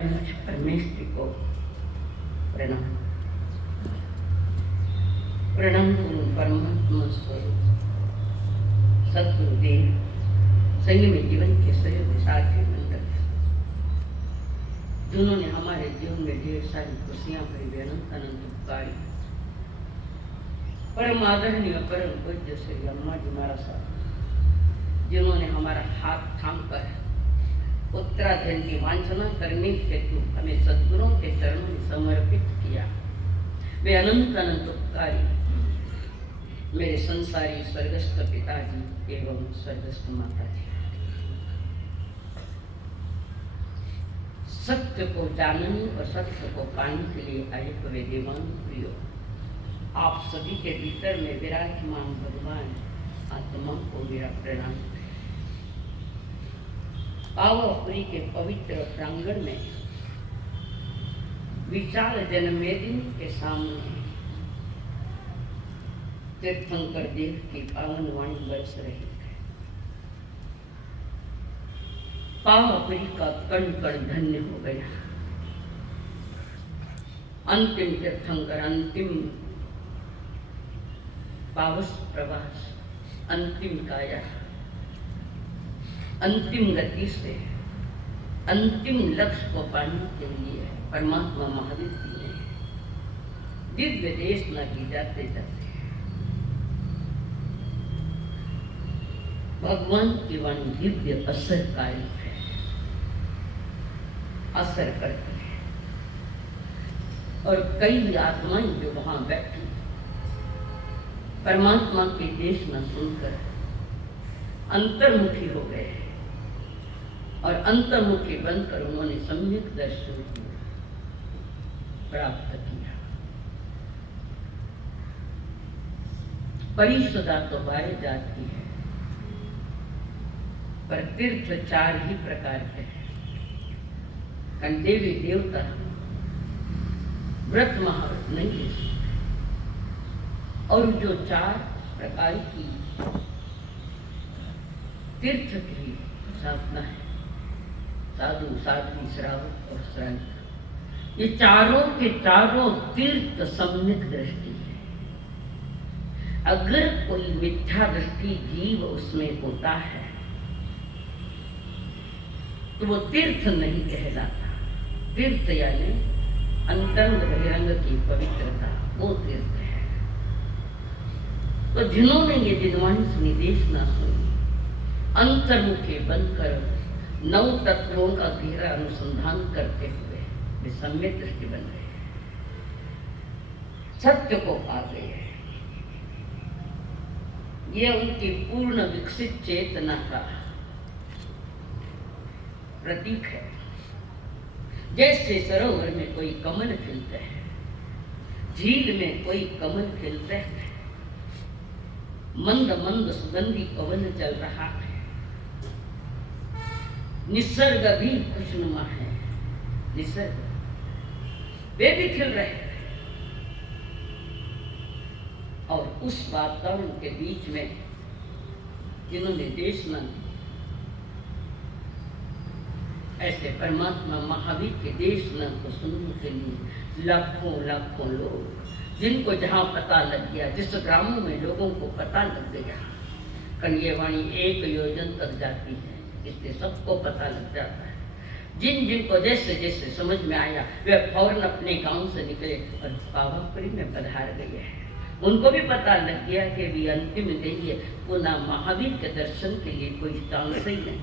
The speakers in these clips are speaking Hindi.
परमेश्वरी को प्रणाम। प्रणाम करूं परमात्मा स्वरूप सदगुरुदेव संग में जीवन के सहयोग साथी मंडल, जिन्होंने हमारे जीवन में ढेर सारी खुशियां भरी अनंत अनंत उपकारी। परम आदरणीय परम पूज्य श्री अम्मा जी महाराज साहब, जिन्होंने हमारा हाथ थाम कर उत्तराधन की वांछना करने हेतु हमें सद्गुरुओं के चरणों में समर्पित किया। वे अनंत अनंत उपकारी मेरे संसारी स्वर्गस्थ पिताजी एवं स्वर्गस्थ माता जी। सत्य को जानने और सत्य को पाने के लिए आए हुए देवान प्रियो, आप सभी के भीतर में विराजमान भगवान आत्मा को मेरा प्रणाम। पावापुरी के पवित्र प्रांगण में विशाल जनमेदिनी के सामने तीर्थंकर देव की पावन वाणी बरस रही है। पावापुरी का कण कण धन्य हो गया। अंतिम तीर्थंकर, अंतिम पावस प्रवास, अंतिम काया, अंतिम गति से अंतिम लक्ष्य को पाने के लिए परमात्मा महावीर जी ने दिव्य देशना की जाते जाते भगवान की वाणी दिव्य असरकारी है, असर करती है। और कई आत्माएं जो वहां बैठी परमात्मा की देशना सुनकर अंतर्मुखी हो गए और अंतर्मुखी बनकर उन्होंने सम्यक दर्शन प्राप्त किया। परिषदा तो बारे जाती है, पर तीर्थ चार ही प्रकार के हैं। देवी देवता व्रत महाव्रत नहीं है। और जो चार प्रकार की तीर्थ की साधना है, साधु साध्वी श्रावक और श्राविक, ये चारों के चारों तीर्थ सम्यक दृष्टि है। अगर कोई मिथ्या दृष्टि जीव उसमें होता है तो वो तीर्थ नहीं कहलाता। तीर्थ यानी अंतरंग बहिरंग की पवित्रता, वो तीर्थ है। तो जिन्होंने ये दिनवाणी सुनी, देशना सुनी, अंतर्मुखी बनकर नौ तत्वों का गहरा अनुसंधान करते हुए वे सम्यक दृष्टि बन गए, सत्य को पा गए। ये उनकी पूर्ण विकसित चेतना का प्रतीक है। जैसे सरोवर में कोई कमल खिलता है, झील में कोई कमल खिलता है, मंद मंद सुगंधी पवन चल रहा है, निसर्ग भी खुशनुमा है, निसर्ग वे भी खिल रहे हैं। और उस वातावरण के बीच में जिन्होंने देशना दी, ऐसे परमात्मा महावीर के देशना को सुनने के लिए लाखों लाखों लोग, जिनको जहां पता लग गया, जिस ग्रामों में लोगों को पता लग गया, ये वाणी 1 योजन तक जाती है, इसलिए सबको पता लग जाता है। जिन जिनको जैसे जैसे समझ में आया वे फौरन अपने गांव से निकले और पावापुरी में पधार गए हैं। उनको भी पता लग गया कि भी अंतिम देही है, पुनः महावीर के दर्शन के लिए कोई चांस ही नहीं।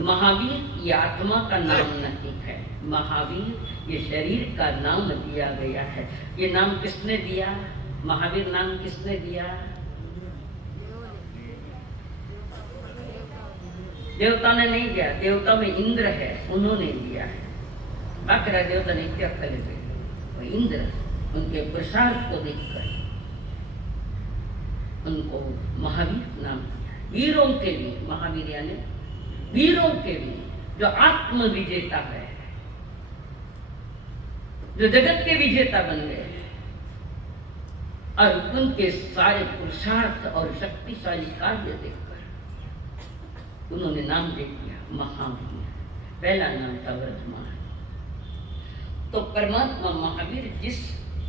महावीर ये आत्मा का नाम नहीं है, महावीर ये शरीर का नाम दिया गया है। ये नाम किसने दिया? महावीर नाम किसने दिया? देवता ने नहीं दिया। देवता में इंद्र है, उन्होंने दिया है। बाकरा देवता ने क्या करे, वो इंद्र उनके पुरुषार्थ को देखकर उनको महावीर नाम दिया। वीरों के लिए महावीर यानी वीरों के लिए, जो आत्म विजेता है, जो जगत के विजेता बन गए और उनके सारे पुरुषार्थ और शक्तिशाली कार्य देखकर उन्होंने नाम दे दिया महावीर। पहला नाम था वर्धमान, तो परमात्मा महावीर जिस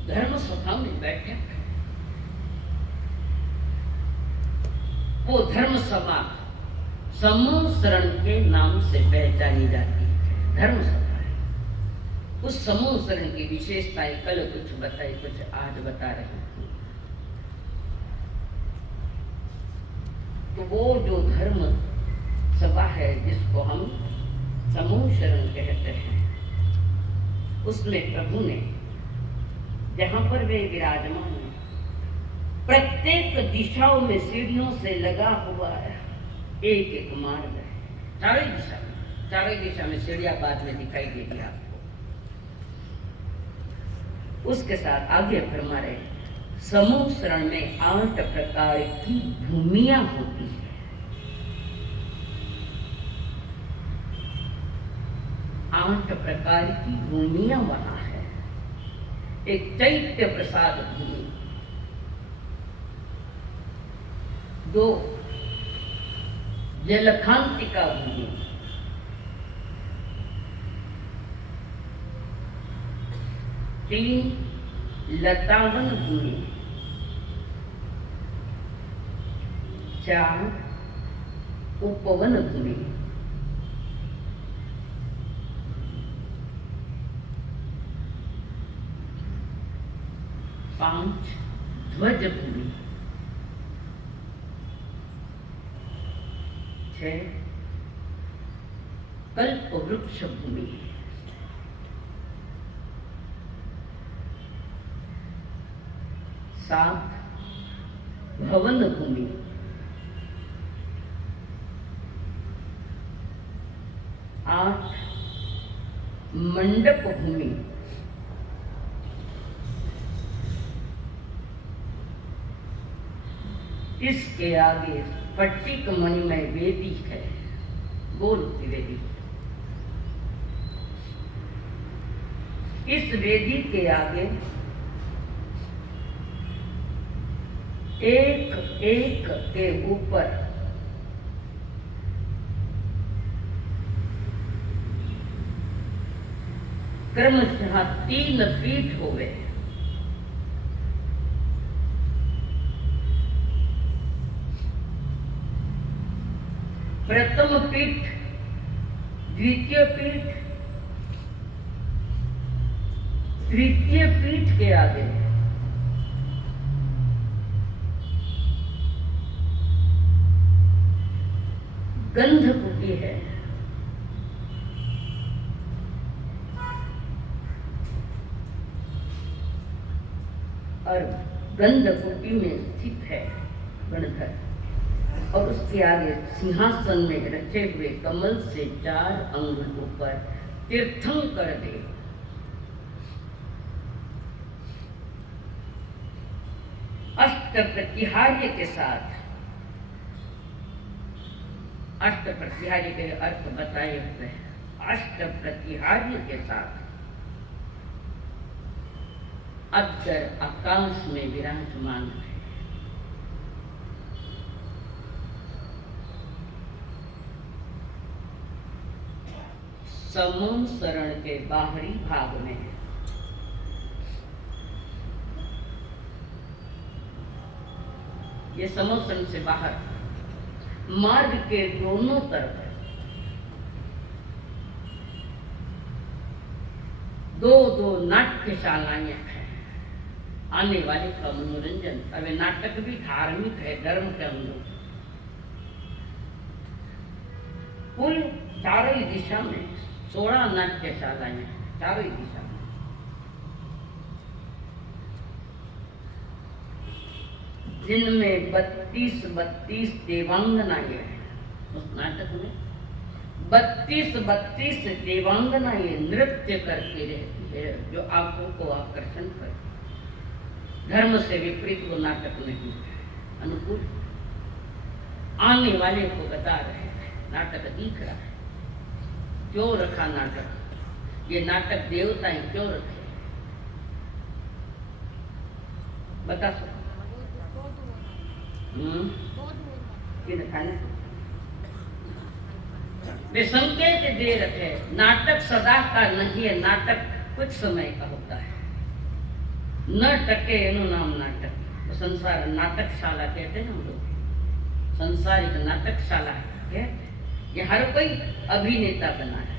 धर्म सभा में बैठे वो धर्म सभा समूह शरण के नाम से पहचानी जाती है। धर्म सभा है। उस समूह शरण की विशेषताएं कल कुछ बताई, कुछ आज बता रहे हैं। तो वो जो धर्म सभा है जिसको हम समूह शरण कहते हैं, उसमें प्रभु ने जहां पर वे विराजमान है, प्रत्येक दिशाओं में सीढ़ियों से लगा हुआ है एक एक मार्ग है। चारों दिशा में सीढ़ियां बाद में दिखाई देगी आपको। उसके साथ आगे फरमा रहे, समूह शरण में 8 प्रकार की भूमियां होती है। 8 प्रकार की भूमियां वहां है। एक चैत्य प्रसाद भूमि, 2 जलखांतिका भूमि, 3 लतावन भूमि, 4 उपवन भूमि, 5 ध्वज भूमि, 6 कल्प वृक्ष भूमि, 7 भवन भूमि, 8 मंडप भूमि, इसके आगे पट्टिक मणिमय वेदी है, गोल की वेदी। इस वेदी के आगे एक एक के ऊपर क्रमशः 3 पीठ हो गए। प्रथम पीठ, द्वितीय पीठ, तृतीय पीठ के आगे गंधकुटी है। और गंधकुटी में स्थित है गणधर, और उसके आगे सिंहासन में रचे हुए कमल से 4 अंगुल ऊपर तीर्थंकर देव। अष्ट प्रतिहार्य के साथ, अष्ट प्रतिहार्य के अर्थ बताए हुए हैं। अष्ट प्रतिहार्य के साथ अक्षर आकाश में विराजमान है। समूह शरण के बाहरी भाग में ये समूह शरण से बाहर मार्ग के दोनों तरफ 2 नाट्यशालाएं हैं। आने वाले का मनोरंजन। अभी नाटक भी धार्मिक है, धर्म के अनुरूप। कुल चारों ही दिशा में 16 नाट्यशालाएं चारों ही दिशा में। जिनमें 32 देवांगनाएं हैं। उस नाटक में 32 देवांगनाएं नृत्य करती रहती है, जो आंखों को आकर्षण कर। धर्म से विपरीत वो नाटक नहीं है, अनुकूल। आने वाले को बता रहे हैं, नाटक दिख रहा है। क्यों रखा नाटक? ये नाटक देवताएं क्यों रखे? बता सकते? वे संकेत दे रखे, नाटक सदा का नहीं है, नाटक कुछ समय का होता है। न टके एनु नाम नाटक, तो संसार नाटकशाला कहते हैं हम लोग, संसार एक नाटकशाला है। ये हर कोई अभिनेता बना है।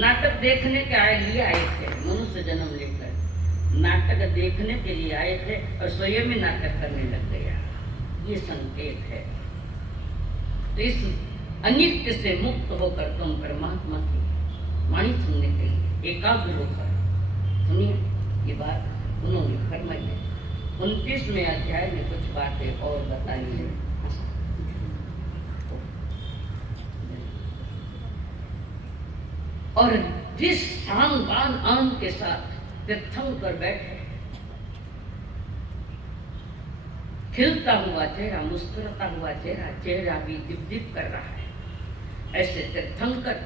नाटक देखने के लिए आए थे, मनुष्य जन्म लेकर नाटक देखने के लिए आए थे और स्वयं में नाटक करने लग गया। ये संकेत है। तो इस अनित्य से मुक्त होकर तुम परमात्मा की वाणी सुनने के लिए एकाग्र होकर सुनिए। ये बात उन्होंने फरमाई है। 29वें अध्याय में कुछ बातें और बताई है। और जिस शान बान आन के साथ तीर्थंकर बैठे, खिलता हुआ चेहरा, मुस्कुराता हुआ चेहरा, चेहरा भी दिप कर रहा है, ऐसे तीर्थंकर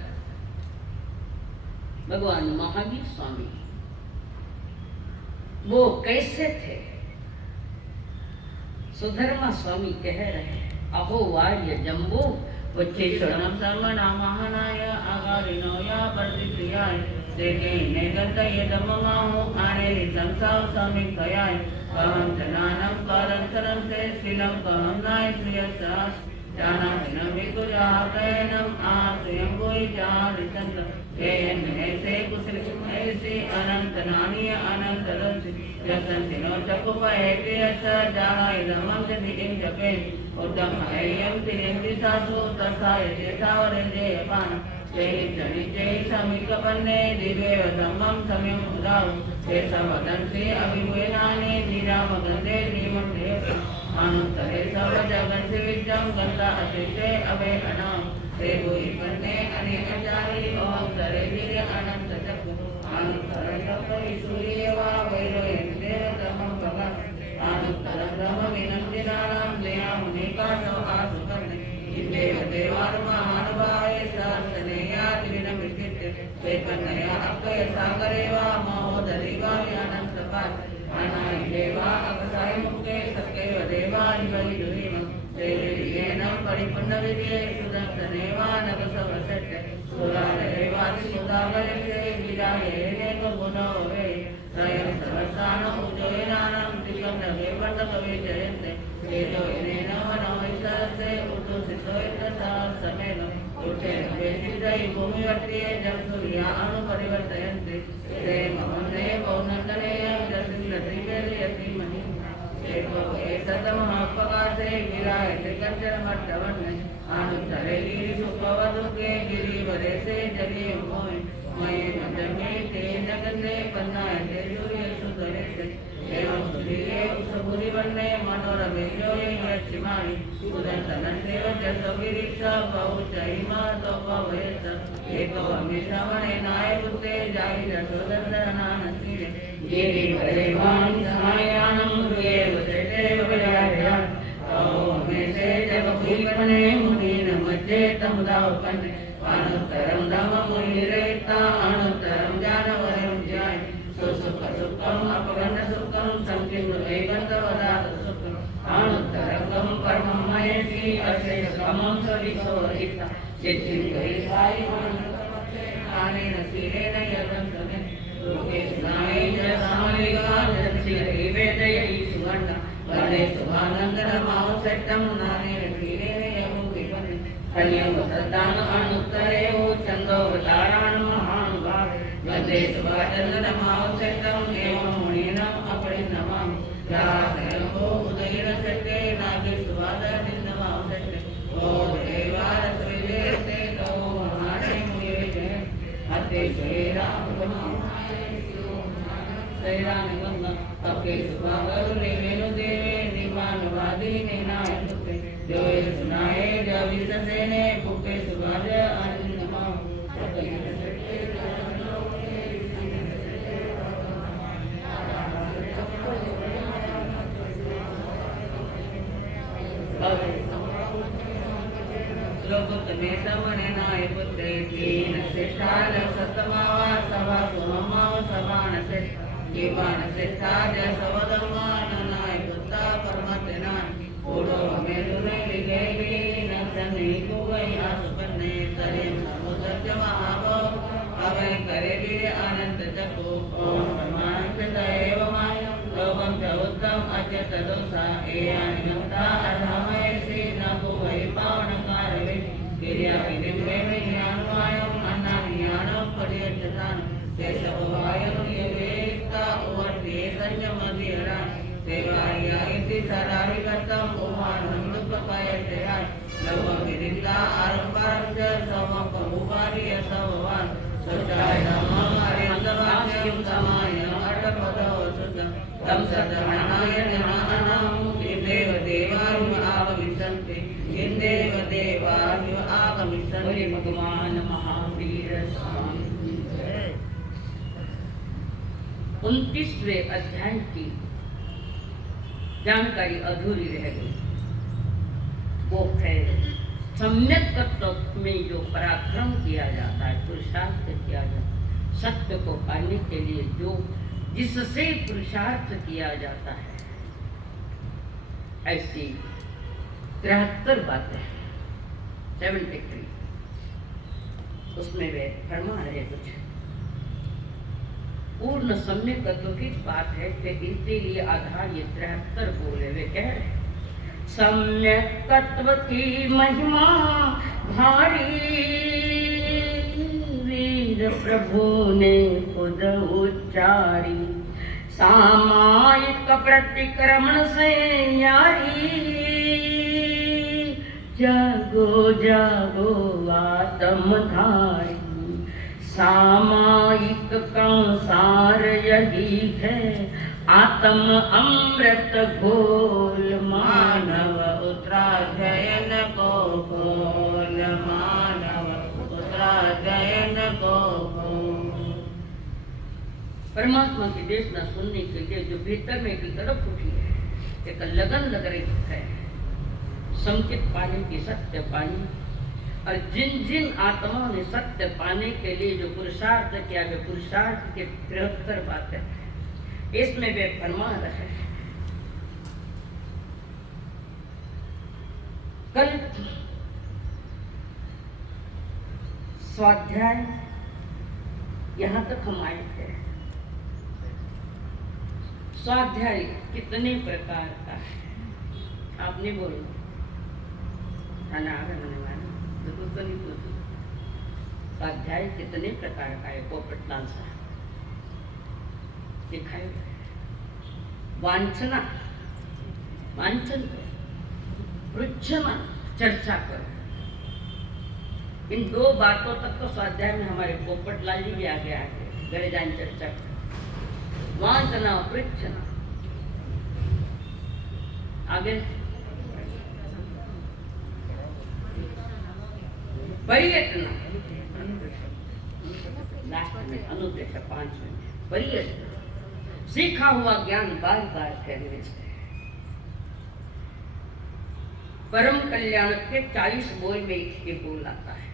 भगवान महावीर स्वामी वो कैसे थे? सुधर्मा स्वामी कह रहे हैं, अहो वार्य जम्बो वच्चेश्वरम सर्वनामहनाय आगारिनोया वर्धित्याय देखे नेगतये दममाहो आनेरि संसार समितयाय कहं जनानं परंतरं से शीलं कहं नाय श्रियसास जानामिनं विकुजातयनं आश्रयं कोई जारिचंद्र येन ऐसे कुशल ऐसे अनंत नानी अनंत रस जसंतिनो चकुपहेते असा जाना इदमं जनिं जपे उत्तम अय्यम तिरेंद्रि सासु तसाय जेतावरेंद्रे यपान जय जनि जय समिकपन्ने दिव्य धम्मं समयं उदाव ते समदंसे अभिवेनाने धीरामगंधे धीमंधे अनुत्तरे सर्व जगन से विद्यम गंगा अतिशय अभय अनाम ते गोई पन्ने अनेकचारी ओम तरे वीर अनंत चक्र अनुत्तर सप्तरि सूर्यवा वैरोयन्ते धम्मं भगत अनुत्तर ब्रह्म विनंदिनानां दया मुनिका सो आसुकन्ने इन्देव देवानुमानुभावे सहस्रनेया त्रिविनमिष्टिते वेपन्नया अक्कय सागरेवा महोदरिवा अनंतपात् अनाय देवा अकसाय मुक्ते सक्कैव देवा इवैदुरीमं तेरेयेनं परिपुण्णविद्ये सुदर्शनेवा नगसवसट्टे सुरारेवादिसुदागरे विरायेनेक गुणो वे त्रयं सहस्राणं उजयनानं त्रिकं नगे पण्डकवे जयन्ते तेजो येनेन मनोहितस्ते उतुसितोयतसहस्रमेव उत्थेन वेदितै भूमिवर्त्ये जगसूर्या अनुपरिवर्तयन्ते ते ममने पौनन्दनेयं जसिलत्रिवेदयतिमहि एको एततमहाप्रकाशे विरायते कञ्चनमट्टवन्ने अनुत्तरे गिरिसुखवदुके गिरिवरेशे जलियमोय मयेन जमे तेन गन्धे पन्नायते सूर्यसुधरेशे एवं सूर्ये उसभुरिवन्ने मनोरमे योये यच्चिमानि उदन्तनन्देव जसविरिक्षा बहुचैमा तोपवयस एको अमिश्रवणे नायपुत्ते जायि जसोदन्दनानसिरे गिरिवरेवान् सहायानं रुयेव त्रेतेव विराजयान् ओमेशे जगभूपने मुनीन मध्ये तमुदावपन्ने अनुत्तरं धम्ममुनिरेता अनुत्तरं जानवरं ज्ञाय सुसुख सुखम् अपगण्डसुखं संकीर्ण वेगन्तवदातसुखम् अनुत्तरं परमं मयेति अशेषकमं सविशोरिता चित्तिं गैसायि आनेन शिरेण यदन्तमे लोके स्नाये च सामलिका जत्सिरे वेदयै सुवर्णा वने सुभानन्दनमावसट्टं नानेन क्षीरेण यमुक्तिपन्ने कन्यं सद्दान अनुत्तरे वो चन्दोवतारान् महानुभाव वन्दे सुभाचन्दनमावसट्टं एवं मुनीनाम् अपरिणमामि यासयम्भो उदयनसट्टे नागे सुभाचन्दनमावसट्टे ओ देवारसविजयते तो महाणे मुनिविजय हते श्रीराम श्रीराम अके सुभागरुणे वेणुदेवे निमानवादी निनायनुते जोय सुनाए जविससेने पुके सुभाज आनंदमाम श्लोकोत्तमे समने नाय पुत्रे तीन शिष्टाल सतमावा सभा सुममाव सभानसे जीवानसे साज सवधर्मान नाय पुत्ता परमतेनान ओडो मेरुने लिगेली नसने कुवई आसुपन्ने तरेम समुद्र महाभव अवै करे वीर अनंत चको तदोसा ए आनियमता अधमय से न होय पावन कारवे क्रिया विदिमे ज्ञानवायम अनाज्ञानम परियजतान से सबवायम येवेता उवर्ते संयम धीरा सेवाया इति सराहि कर्तम उमानंद पकायतेरा लवम विदिता आरंभारं च समम पमुपारि असवान सोचाय नमः अरिहंतवाक्यं समायम अटपदो सुतं तम सदमनाय नमः इंदेव देवाय आगमिष्यन्ति इंदेव देवाय आगमिष्यन्ति भगवान महावीर स्वामी। 29वें अध्याय की जानकारी अधूरी रह गई। वो है सम्यक तत्व में जो पराक्रम किया जाता है, पुरुषार्थ किया जाता है, सत्य को पाने के लिए जो जिससे पुरुषार्थ किया जाता है, ऐसी 73 बातें 73 उसमें वे फरमा रहे कुछ पूर्ण सम्यक तत्व की बात है कि इसीलिए आधार ये 73 बोले वे कह रहे सम्यक तत्व की महिमा भारी वीर प्रभु ने खुद उच्चारी सामायिक प्रतिक्रमण से यारी जागो जागो आत्मधारी सामायिक कंसार यही है आत्म अमृत घोल मानव उत्तराध्ययन को खोल मानव उत्तराध्ययन को खोल। परमात्मा की देशना सुनने के लिए जो भीतर में की तरफ उठी है, एक लगन लग रही है संकेत पाने की, सत्य पाने, और जिन जिन आत्माओं ने सत्य पाने के लिए जो पुरुषार्थ किया, वे पुरुषार्थ के 73 बातें इसमें वे फरमा रहे हैं। कल स्वाध्याय यहाँ तक हम आए थे। स्वाध्याय कितने प्रकार का है आपने बोलो, खाना आ रहा तो नहीं पूछो। स्वाध्याय कितने प्रकार का है? पोपटलाल साहब दिखाए वांछना, वांछन, पृच्छना, चर्चा करो। इन 2 बातों तक तो स्वाध्याय में हमारे पोपटलाल जी भी आगे आगे गरे जान चर्चा करो। वांछना, पृच्छना, आगे परियतना, लास्ट में अनुदेश 5 में परियतना, सीखा हुआ ज्ञान बार बार कहने से। परम कल्याण के 40 बोल में ये बोल आता है,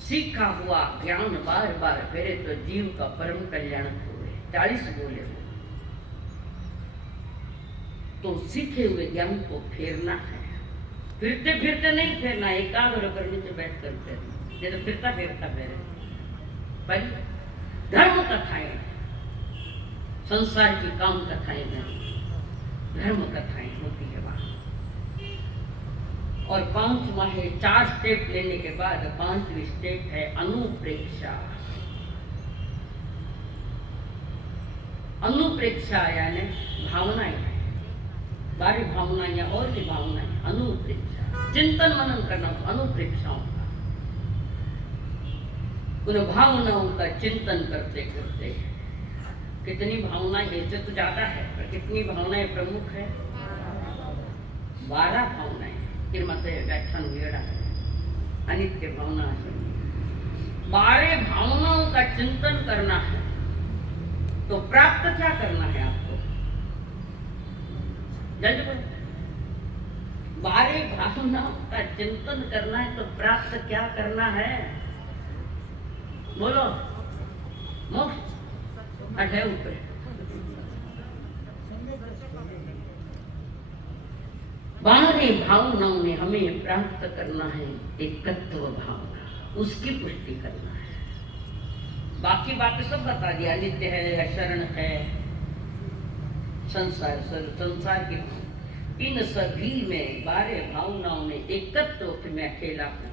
सीखा हुआ ज्ञान बार बार फेरे तो जीव का परम कल्याण हुए। 40 बोले हो तो सीखे हुए ज्ञान को फेरना है, फिरते फिरते नहीं फेरना, एकाग्र कर नीचे बैठ कर फेरना, ये तो फिरता फिरता फेरे। पर धर्म कथाएं, संसार की काम कथाएं नहीं, धर्म कथाएं होती है वहां। और 5वां है 4 स्टेप लेने के बाद 5वीं स्टेप है अनुप्रेक्षा। अनुप्रेक्षा यानी भावनाएं, बारी भावनाएं या और भी भावनाएं, अनुप्रेक्षा, चिंतन मनन करना अनुप्रेक्षाओं का। उन भावनाओं का चिंतन करते करते कितनी भावनाएं, ऐसे तो ज्यादा है पर कितनी भावनाएं प्रमुख है? 12 भावनाएं। फिर मत व्याख्यान वेड़ा अनित्य भावना है। 12 भावनाओं का चिंतन करना है तो प्राप्त क्या करना है आपको? जल्दी बोलो। 12 भावनाओं का चिंतन करना है तो प्राप्त क्या करना है? बोलो। मोक्ष अठे ऊपर। बाहरी भावनाओं में हमें प्राप्त करना है एकत्व भावना, उसकी पुष्टि करना है। बाकी बातें सब बता दिया, नित्य है, शरण है, संसार की इन सभी में 12 भावनाओं में एकत्व कि मैं अकेला हूँ।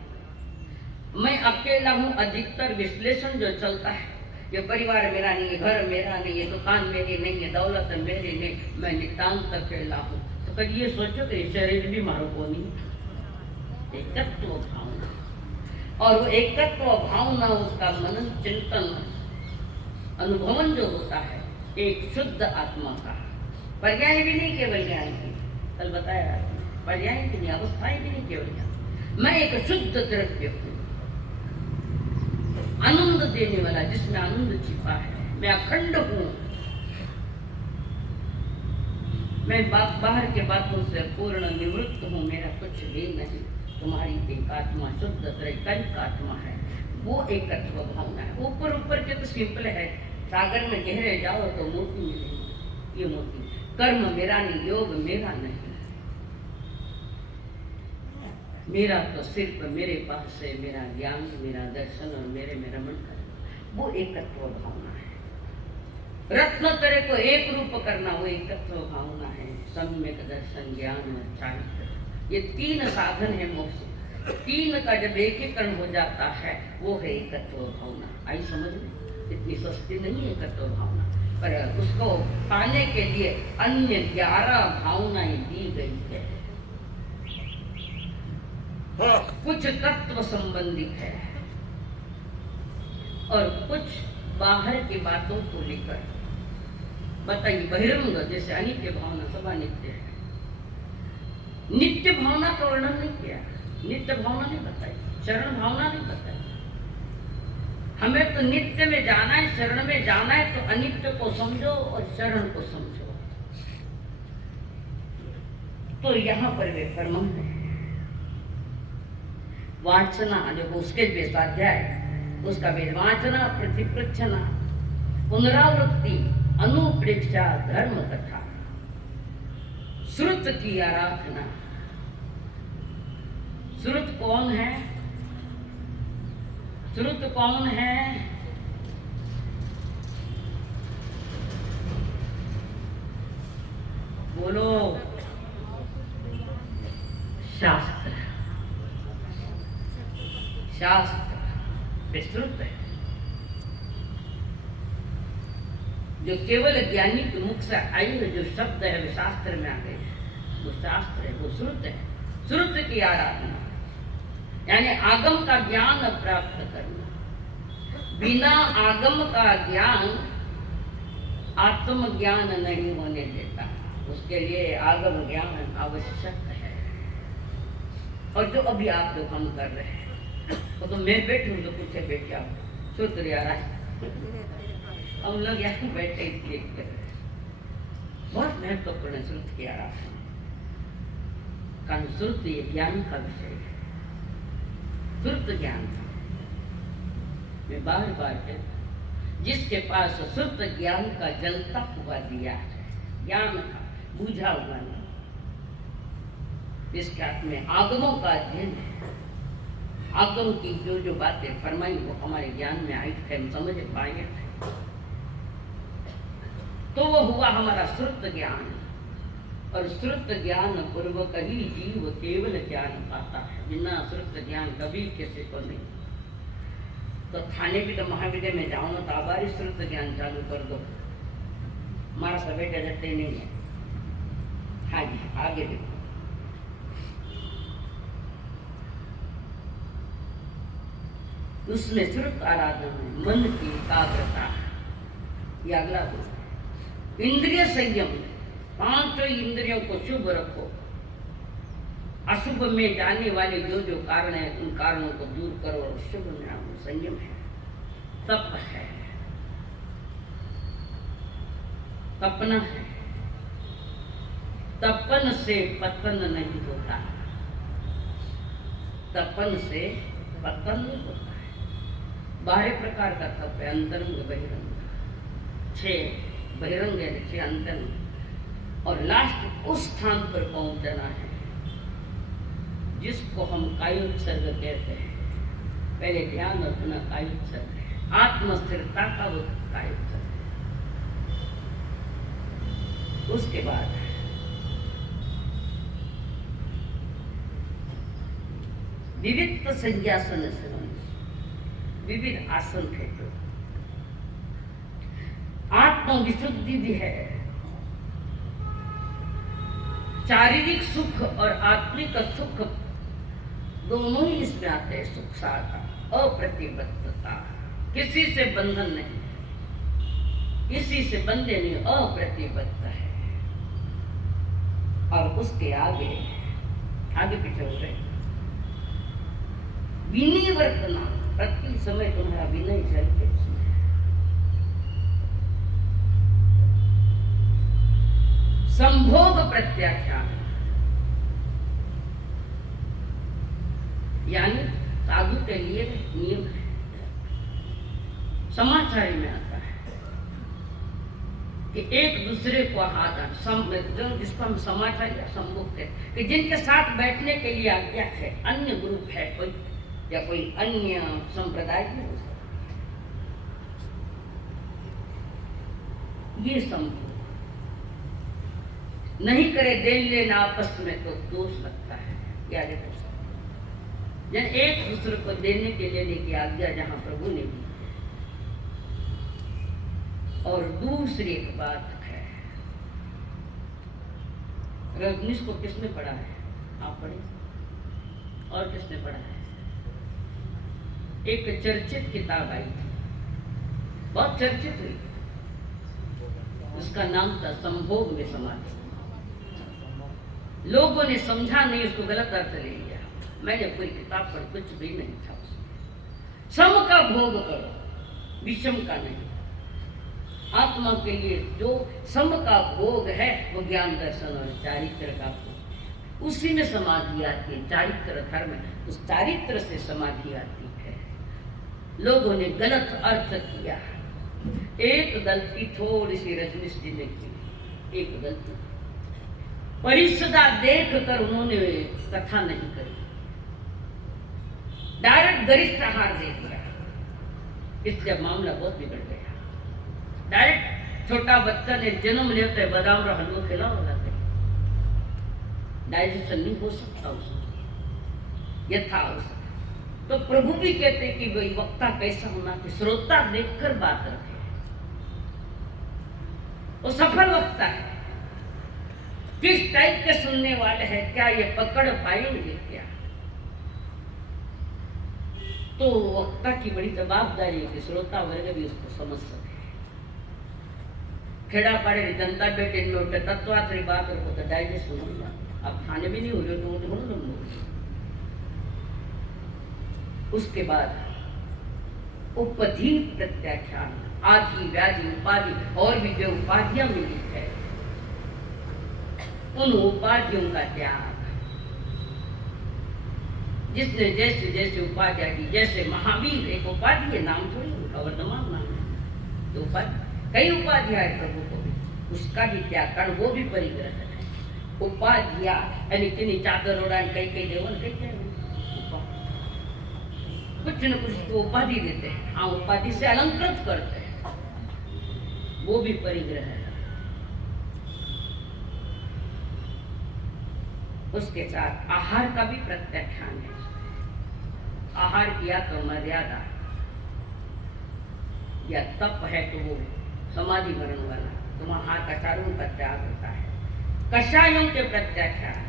मैं अकेला हूँ। अधिकतर विश्लेषण जो चलता है, ये परिवार मेरा नहीं है, घर मेरा नहीं है, दुकान मेरी नहीं है, दौलत मेरी नहीं, मैं नितांत अकेला हूँ। तो कभी ये सोचो कि शरीर भी मारो को नहीं। एकत्व भावना, और वो एकत्व भावना, उसका मनन चिंतन अनुभवन जो होता है एक शुद्ध आत्मा का, पर्याय भी नहीं केवल ज्ञान की, कल बताया पर्याय की नहीं, अवस्थाएं भी नहीं केवल ज्ञान। मैं एक शुद्ध द्रव्य हूँ, आनंद देने वाला, जिसमें आनंद छिपा है। मैं अखंड हूँ। मैं बाहर के बातों से पूर्ण निवृत्त हूँ। मेरा कुछ भी नहीं। तुम्हारी एक आत्मा शुद्ध त्रैकालिक आत्मा है। वो एकत्व भावना है। ऊपर ऊपर के तो सिंपल है, सागर में गहरे जाओ तो मोती मिलेगी। ये मोती कर्म मेरा नहीं, योग मेरा नहीं, मेरा तो सिर्फ मेरे पास से मेरा ज्ञान, मेरा दर्शन और मेरे में रमण करना, वो एकत्व भावना है। रत्न तरह को एक रूप करना, वो एकत्व भावना है। सम्यक दर्शन, ज्ञान और चारित्र, ये 3 साधन है मोक्ष। 3 का जब एकीकरण हो जाता है, वो है एकत्व भावना। आई समझ में? इतनी सस्ती नहीं है एकत्व भावना, पर उसको पाने के लिए अन्य 11 भावनाएं दी गई है। कुछ तत्व संबंधित है और कुछ बाहर की बातों को लेकर। बताइए, बहिरंग जैसे अनित्य भावना, सब अनित्य है। नित्य भावना का वर्णन नहीं किया, नित्य भावना नहीं बताई, चरण भावना नहीं बताई। हमें तो नित्य में जाना है, शरण में जाना है, तो अनित्य को समझो और चरण को समझो। तो यहाँ पर वे परमम है। वाचना जो उसके भी स्वाध्याय, उसका भी वाचना, प्रतिप्रच्छना, पुनरावृत्ति, अनुप्रेक्षा, धर्म कथा, श्रुत की आराधना। श्रुत कौन है? श्रुत कौन है? बोलो। शास्त्र। शास्त्र विस्तृत है, जो केवल ज्ञानी के मुख से आई हुई जो शब्द है वो शास्त्र में आ गए, वो शास्त्र है, वो श्रुत है। श्रुत की आराधना यानी आगम का ज्ञान प्राप्त करना। बिना आगम का ज्ञान आत्म ज्ञान नहीं होने देता, उसके लिए आगम ज्ञान आवश्यक है। और जो अभी आप लोग हम कर रहे हैं, वो तो मैं बैठी हूँ तो पूछे बैठे आप श्रुत हम लोग यहाँ बैठे इसलिए कर रहे हैं। बहुत महत्वपूर्ण श्रुत की आराधना, कारण श्रुत ये ज्ञान का विषय है। श्रुत ज्ञान मैं बार बार कहता, जिसके पास श्रुत ज्ञान का जलता हुआ दिया है, ज्ञान का बूझा हुआ नहीं, जिसके हाथ में आगमों का अध्ययन है, आगम की जो बातें फरमाई वो हमारे ज्ञान में आई थे, हम समझ पाए थे, तो वो हुआ हमारा श्रुत ज्ञान। और श्रुत ज्ञान पूर्वक ही जीव केवल ज्ञान पाता है, बिना श्रुत ज्ञान कभी किसी को नहीं। तो थाने भी तो महाविद्यालय में जाओ ना, तो आबारी श्रुत ज्ञान चालू कर दो, हमारा सब बेटे जते नहीं है। हाँ जी, आगे देखो। उसमें श्रुत आराधना में मन की एकाग्रता, ये अगला बोल। इंद्रिय संयम, 5 इंद्रियों को शुभ रखो, अशुभ में जाने वाले जो कारण है उन कारणों को दूर करो, और शुभ में संयम है, तप है, तपना है। तपन से पतन नहीं होता, तपन से पतन नहीं होता है। 12 प्रकार का तप है, अंतरंग बहिरंग, 6 बहिरंग है, 6 अंतरंग, और लास्ट उस स्थान पर पहुंचना है जिसको हम कायोत्सर्ग कहते हैं। पहले ध्यान रखना, कायोत्सर्ग है, आत्मस्थिरता का वो कायोत्सर्ग है। उसके बाद विविध संज्ञासन विविध आसन थे। आत्मविशुद्धि भी है। शारीरिक सुख और आत्मिक सुख दोनों ही इसमें आते हैं। सुख साधना, अप्रतिबद्धता, किसी से बंधन नहीं, किसी से बंधे नहीं, अप्रतिबद्ध है। और उसके आगे पीछे हो रहे विनय वर्तना, प्रति समय तुम्हारा विनय चलते। संभोग प्रत्याख्यान, यानी साधु के लिए नियम है। समाचार में आता है कि एक दूसरे को हाथ जो जिसको हम समाचार या संभोग कहते हैं, कि जिनके साथ बैठने के लिए आज्ञा है, अन्य ग्रुप है कोई या कोई अन्य संप्रदाय भी हो सकता, ये संभोग नहीं करे देन लेना आपस में तो दोष लगता है। या देखो जन एक दूसरे को देने के लेने की आज्ञा जहां प्रभु ने दी। और दूसरी एक बात है, रजनीश को किसने पढ़ा है? आप पढ़े? और किसने पढ़ा है? एक चर्चित किताब आई थी, बहुत चर्चित हुई, उसका नाम था संभोग में समाधि। लोगों ने समझा नहीं, उसको गलत अर्थ ले लिया। मैंने पूरी किताब पर कुछ भी नहीं था उसमें। सम का भोग करो, विषम का नहीं। आत्मा के लिए जो सम का भोग है वो ज्ञान दर्शन और चारित्र का भोग, उसी में समाधि आती है। चारित्र धर्म, उस चारित्र से समाधि आती है। लोगों ने गलत अर्थ किया। एक गलती थोड़ी सी रजनीश जी ने की, एक गलती परिषदा देख कर उन्होंने कथा नहीं करी, डायरेक्ट गरिष्ठ आहार दे दिया, इसलिए मामला बहुत बिगड़ गया। डायरेक्ट छोटा बच्चा ने जन्म लेते बादाम और हलवा खिलाओ, डाइजेशन नहीं हो सकता उसमें यथा। तो प्रभु भी कहते कि वही वक्ता कैसा होना चाहिए, श्रोता देखकर बात रखे, वो सफल वक्ता है। किस टाइप के सुनने वाले हैं, क्या ये पकड़ पाएंगे क्या? तो वक्ता की बड़ी जवाबदारी है कि श्रोता वर्ग भी उसको समझ सके। खेड़ा पाड़े जनता बेटे नोटे तत्वात्री बात रखो तो डाइजेस्ट होगा। अब खाने भी नहीं हो रहे तो उसके बाद उपधि प्रत्याख्यान, आदि व्याधि उपाधि और भी जो उपाधियां मिली है उन उपाधियों का त्याग। जिसने जैसे जैसे उपाधियां दी, जैसे महावीर एक उपाधि है, नाम थोड़ी उनका वर्तमान नाम है, तो उपाधि कई उपाधियां है प्रभु को भी, उसका भी त्याग, कारण वो भी परिग्रह है। उपाधियां यानी किन्हीं चादर ओढ़ा कई कई देवन कई क्या कुछ न कुछ तो उपाधि देते हैं। हाँ, उपाधि से अलंकृत करते हैं, वो भी परिग्रह है। उसके साथ आहार का भी प्रत्याख्यान है। आहार किया तो मर्यादा, या तप है तो वो समाधि मरण वाला, तो वहां कचारों का त्याग होता है। कषायों के प्रत्याख्यान,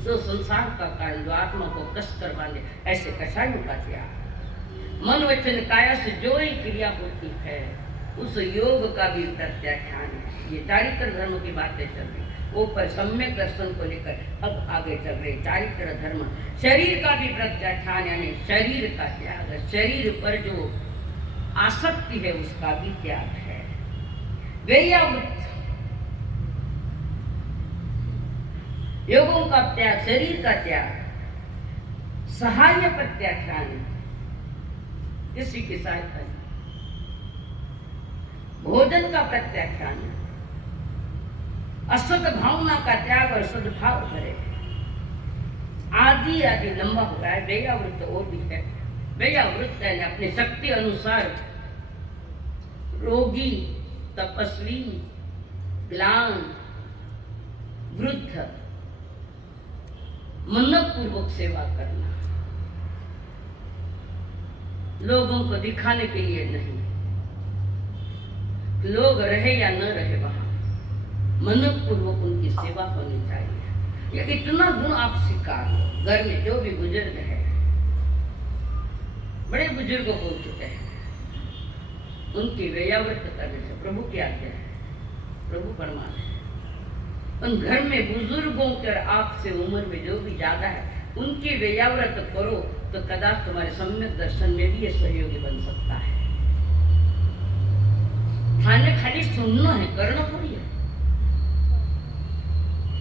जो संसार का कारण, जो आत्मा को कष्ट कर बांधे, ऐसे कषायों का त्याग। मन वचन काया से जो ही क्रिया होती है उस योग का भी प्रत्याख्यान है। ये चारित्र धर्म की बातें चल रही, ऊपर सम्यक दर्शन को लेकर अब आगे चल रहे चारित्र धर्म। शरीर का भी प्रत्याख्यान यानी शरीर का त्याग, शरीर पर जो आसक्ति है उसका भी त्याग है। वेयावृत्त योगों का त्याग, शरीर का त्याग। सहाय प्रत्याख्यान, किसी की सहायता नहीं। भोजन का प्रत्याख्यान, असद भावना का त्याग और सद्भाव करे। आदि आदि लंबा हो रहा है। वेयावृत्त और भी है। वेयावृत्त यानी अपने शक्ति अनुसार रोगी, तपस्वी, ग्लान, वृद्ध मनपूर्वक सेवा करना, लोगों को दिखाने के लिए नहीं, लोग रहे या न रहे वहां मनपूर्वक उनकी सेवा होनी चाहिए। ये इतना गुण आप स्वीकार लो। घर में जो भी बुजुर्ग है, बड़े बुजुर्ग हो चुके हैं, उनकी व्यावृत करने से प्रभु की आज्ञा है, प्रभु फरमान है। उन घर में बुजुर्गों के आपसे उम्र में जो भी ज्यादा है उनकी व्यावृत करो तो कदाच तुम्हारे सम्यक दर्शन में भी ये सहयोगी बन सकता है। थाने खाली सुनना है, करना थोड़ी है।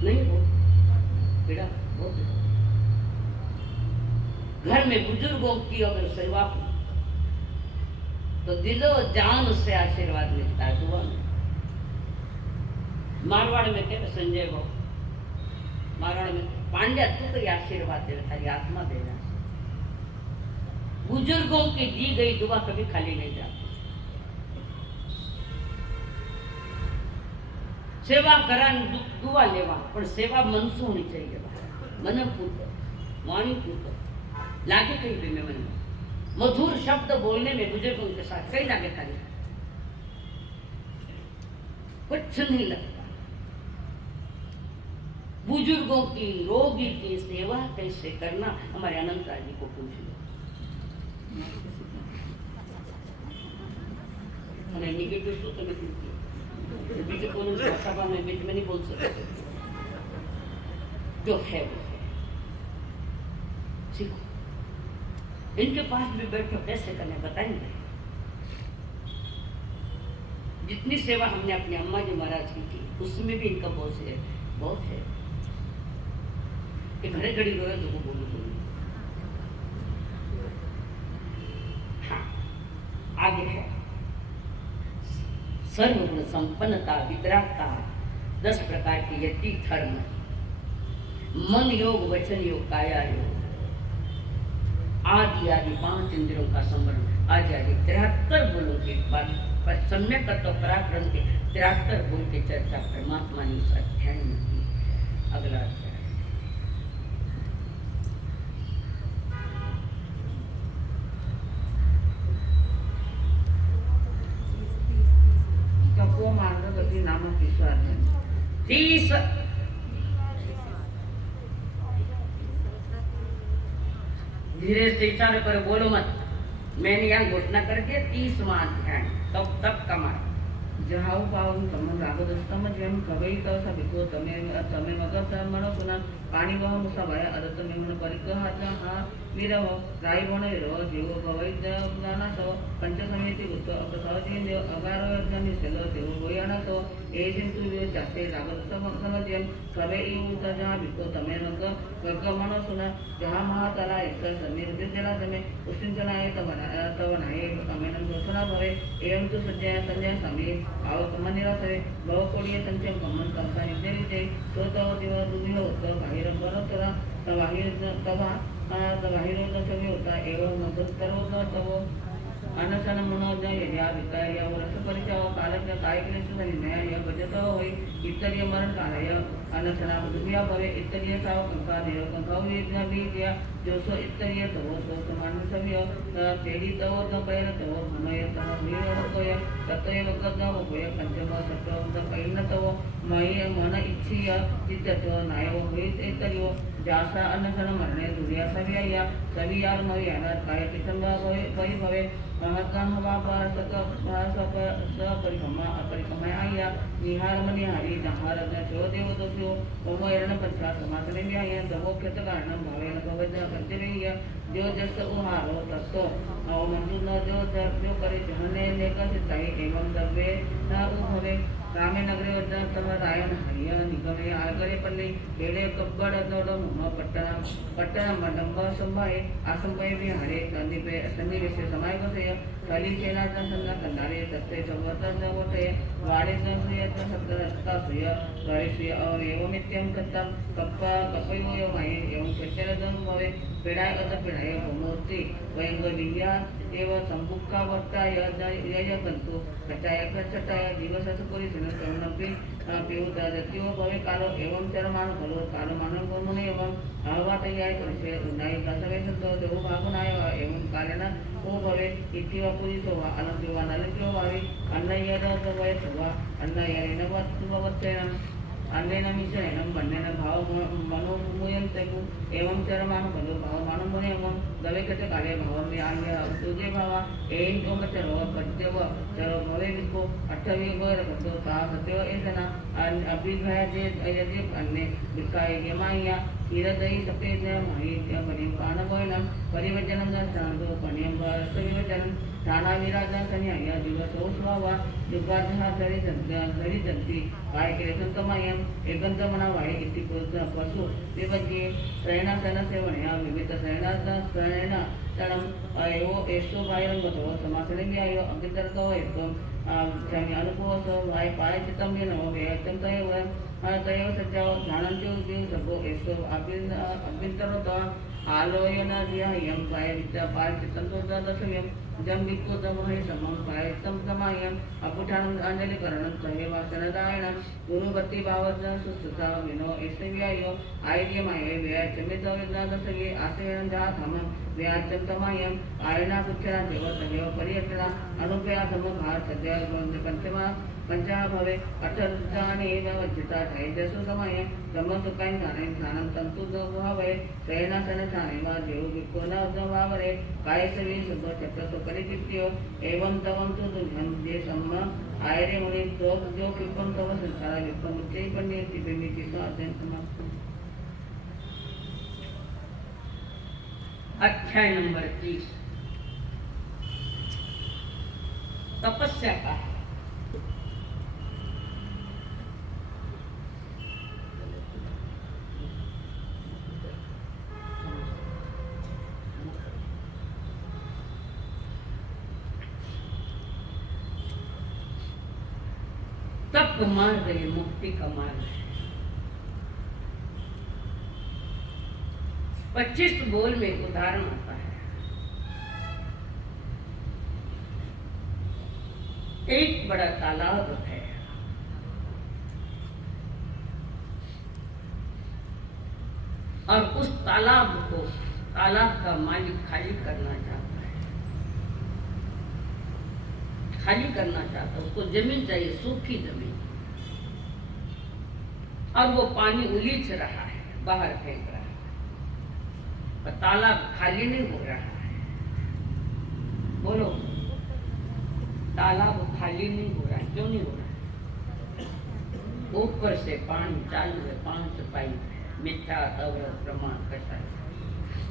नहीं हो बेटा, बहुत घर में बुजुर्गों की अगर सेवा की तो दिलो जान से आशीर्वाद मिलता है। दुआ में मारवाड़ में क्या संजय वो मारवाड़ में पांड्या तू कोई आशीर्वाद दे, थारी आत्मा देना। बुजुर्गों की दी गई दुआ कभी खाली नहीं जाती। सेवा करा दुआ लेवा, पर सेवा मन से होनी चाहिए। मन पूर्वक वाणी पूर्वक लागे कहीं भी में मन मधुर शब्द बोलने में बुजुर्गों के साथ कहीं लागे खाली कुछ नहीं लगता। बुजुर्गों की रोगी की सेवा कैसे करना हमारे अनंत जी को पूछ लो। हमें निगेटिव तो बीच सभा में बीच में नहीं बोल सकते। जो है वो है, सीखो। इनके पास भी बैठो, कैसे करने बताएंगे। जितनी सेवा हमने अपने अम्मा जी महाराज की थी उसमें भी इनका बहुत है कि घड़े घड़ी रोए तो बोलो। हाँ, आगे है सर्वगुण संपन्नता, वितरागता, 10 प्रकार के यति धर्म, मन योग, वचन योग, काया योग, आदि आदि 5 इंद्रियों का संवरण, आदि 73 गुणों के बाद पर सम्यक तत्व पराक्रम के 73 गुण की चर्चा परमात्मा ने इस अध्याय में की। अगला अध्याय तपो मार्गवती नामक ईश्वर है। 30 धीरे से इशारे पर बोलो मत। मैंने यहाँ घोषणा करके 30वां अध्याय तब कमा जहाँ पावन तम रागदस्तम जेम कवई तो सबिको तमे तमे मगत मनो सुना पानी वह मुसावाय अदत में मन परिकह हा वीरव राई बण वीरो जीव कवई दाना सो पंच समिति उत अपसावजीन देव अगारो जनि सेलो देव गोयाना सो ए जिंतु वे जासे रागदस्तम समजेम कवई उत जहाँ बिको तमे मग वर्ग मनो सुना जहाँ महातला एक समीर विद्यला समे उसिंचनाय तवनाय तमे नम घोषणा भवे एवं तो संजय समीर आओ तमनिरा सवे बहु कोड़िए संचय कमन कंसा नित्य रीते तो दिव दुनिया उत्तर बाहिर बनो तरा तबाहिर तबा तबाहिर सवे होता एवं मधुर तब अनशन मनोज या विकाय या वर्ष परिचय कालक काय क्लेश न्याय या बचत होई इतरिय मरण कालय अनशना दुनिया भवे इतरिय साव कंका देव कंका वेदना बीज जोसो इतरिय तवो सो समान सवियो तेरी तवो न पैर तवो मनय तव वीर होय ततय वगत न होय पंचम सत्व द पैन तवो मय मन इच्छिय चित्तो नाय होय इतरियो जासा अनशन मरणे दुनिया सविया सवियार मय अनर काय किसंबा होय भवे महत्काम हवा परिक्रमा अपरिक्रमा आया निहार मनिहारी नहार जो देव दोषो ओम एरण पंचा समासने में आया दमोख्यत कारणम भावेन भवज पंचमेय जो जस उहारो तत्तो ओम मंजू न जो करे जहने लेकर चिताई एवं दब्बे न उभवे रामे नगरे वद्दा तम रायन हरिय निगमे आगरे पल्ली बेड़े कब्बड़ नोड मुह पट्टन मंडप संभाए आसंभय विहारे सन्निवेश समय बसे कली सेना संगा कंधारे सत्य संवर्तन नवते वाड़े संसुय सत्ता सुय गणेश एवं नित्यं कत्तम कप्पा कपयो यमाये एवं चचरदं भवे पीडाय अत पीडाय होमोति वयंग विद्या एव संभुक्का वर्ताय यय कंतु कटाय कचटाय दिवसस परिसन कर्णपि पिउत दत्यो भवे कालो एवं चरमान फलो कालो मानव गुणमुने एवं अहवातयाय परिसे उन्नाय कसवे संतो देव भागुनाय एवं कालेन ओ भवे इतिवा पुरितो वा अनंतिवा नलक्यो भावे अन्नयद वय सवा अन्नयरेण वत्सुवत्सेन अन्नेन मिश्रेण बन्नेन भाव मनोमुयन्तेकु एवं चरमान फलो भाव मानमुने एवं दवेकटे काले भाव में आन्य तुजे भावा एन ओम चरो पद्यव चरो भवे विको अठवी वर कतो ता सत्यो एसना अभिघाय जे अयजे अन्ने विकाय गेमाया हीरदई सफेद माही बने पानवयनम परिवचनम दर्शनादो पण्यम सविवचनम ठाणा विराजा सन्याय दिवसो स्वावा युगार्धा धरी जंती काय केले संतमयम एकंतमना वाय इति पशु विभज्ये श्रयणासन सेवनया विविध श्रयण तणम एवो एसो वायरंगतो समासने व्यायो अंकितरतो एकम जानि अनुभवसो वाय पाय चित्तम येनो वेयचम तयव तयव सज्जाव ध्यानंत्यो जीव सबो एसो अभ्यंतरतो आलोयन ध्यायम पाय विचा पाय चित्तम तो दशयम जम विक्को तमहि समम पाय तम तमायम अपुठानम अंजलि करणम तहे वासनदायनम गुरुगति भावज्ञ सुसुता विनो एसे व्यायो आयर्यमय वेयचमित विद्यादशये आसेयन जा धमम व्याचम तमायम आयना कुच्छरा देव तहेव परियतना अनुपया धम भार सद्य पंचमा पंचा भवे अठर्जाने वज्जिता तैजसु समय धम्म सुखाय ज्ञाने ज्ञानं तंतु भावे शयनासन ध्याने वा देव विको न भावरे काय सवि शुद्ध चक्र परिचित्यो एवं तवं तु दुर्घं जे सम्म आयरे मुनि तो जो किपम तव संसार विपम उच्चै पन्ने तिबेमिति साधन समाप्त। अध्याय नंबर 30 तपस्या का है। तप मार्ग है, मुक्ति का मार्ग है। 25 बोल में एक उदाहरण आता है। एक बड़ा तालाब है, और उस तालाब को तालाब का मालिक खाली करना चाहता है, खाली करना चाहता है। उसको जमीन चाहिए, सूखी जमीन, और वो पानी उलीच रहा है, बाहर फेंक रहा है, पर तालाब खाली नहीं हो रहा है। बोलो, तालाब खाली नहीं हो रहा है, क्यों नहीं हो रहा है? ऊपर से पानी चालू है, 5 पाइप है, मिथ्या तवर प्रमाण कसा है।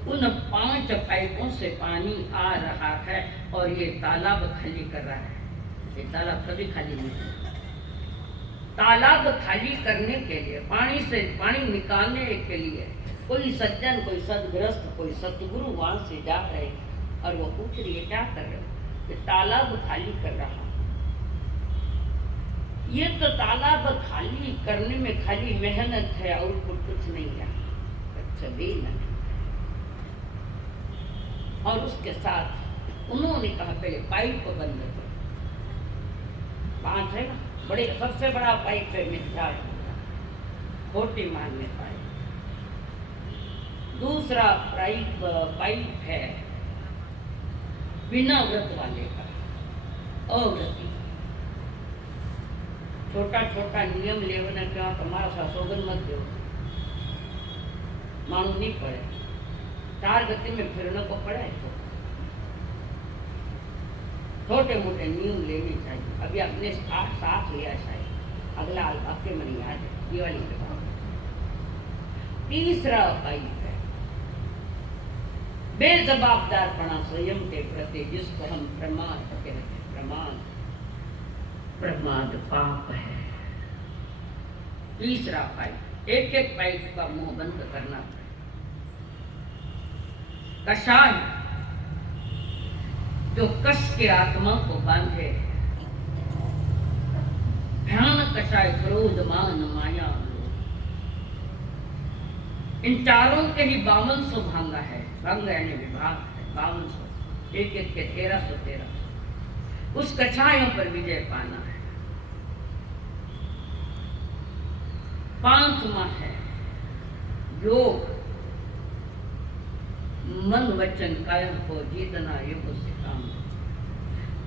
उन 5 पाइपों से पानी आ रहा है, और ये तालाब खाली कर रहा है। ये तालाब कभी खाली नहीं होता। तालाब खाली करने के लिए, पानी से पानी निकालने के लिए कोई सज्जन, कोई सदगृहस्थ, कोई सतगुरु वहां से जा रहे, और वो पूछ रही है क्या कर रहे हो? ये तालाब खाली कर रहा। ये तो तालाब खाली करने में खाली मेहनत है, और कुछ नहीं है, अच्छा भी नहीं। और उसके साथ उन्होंने कहा पहले पाइप को बंद करो। 5 है ना, बड़े सबसे बड़ा पाइप है मिथ्या, खोटी मान्यता है। दूसरा पाइप है बिना व्रत वाले का, अव्रती। छोटा छोटा नियम लेवना क्या तुम्हारा सासोगन मत दो, मांग नहीं पड़े, 4 गति में फिरने को पड़ा है। तो छोटे मोटे नियम लेने चाहिए। अभी अपने साथ लिया शायद, अगला आपके मन याद है, दिवाली के बाद। तीसरा पाइप है बेजवाबदारपना स्वयं के प्रति, जिसको हम प्रमाद कहते हैं। प्रमाद पाप है। तीसरा पाइप, एक पाइप का मुंह बंद करना है। कषाय, जो कष के आत्मा को बांधे, ध्यान कषाय, क्रोध मान माया, इन चारों के ही 5200 भांगा है, भंग यानी विभाग है 5200, एक एक के 1313। उस कछायों पर विजय पाना है। 5वां है योग, मन वचन कायम को जीतना योग से काम।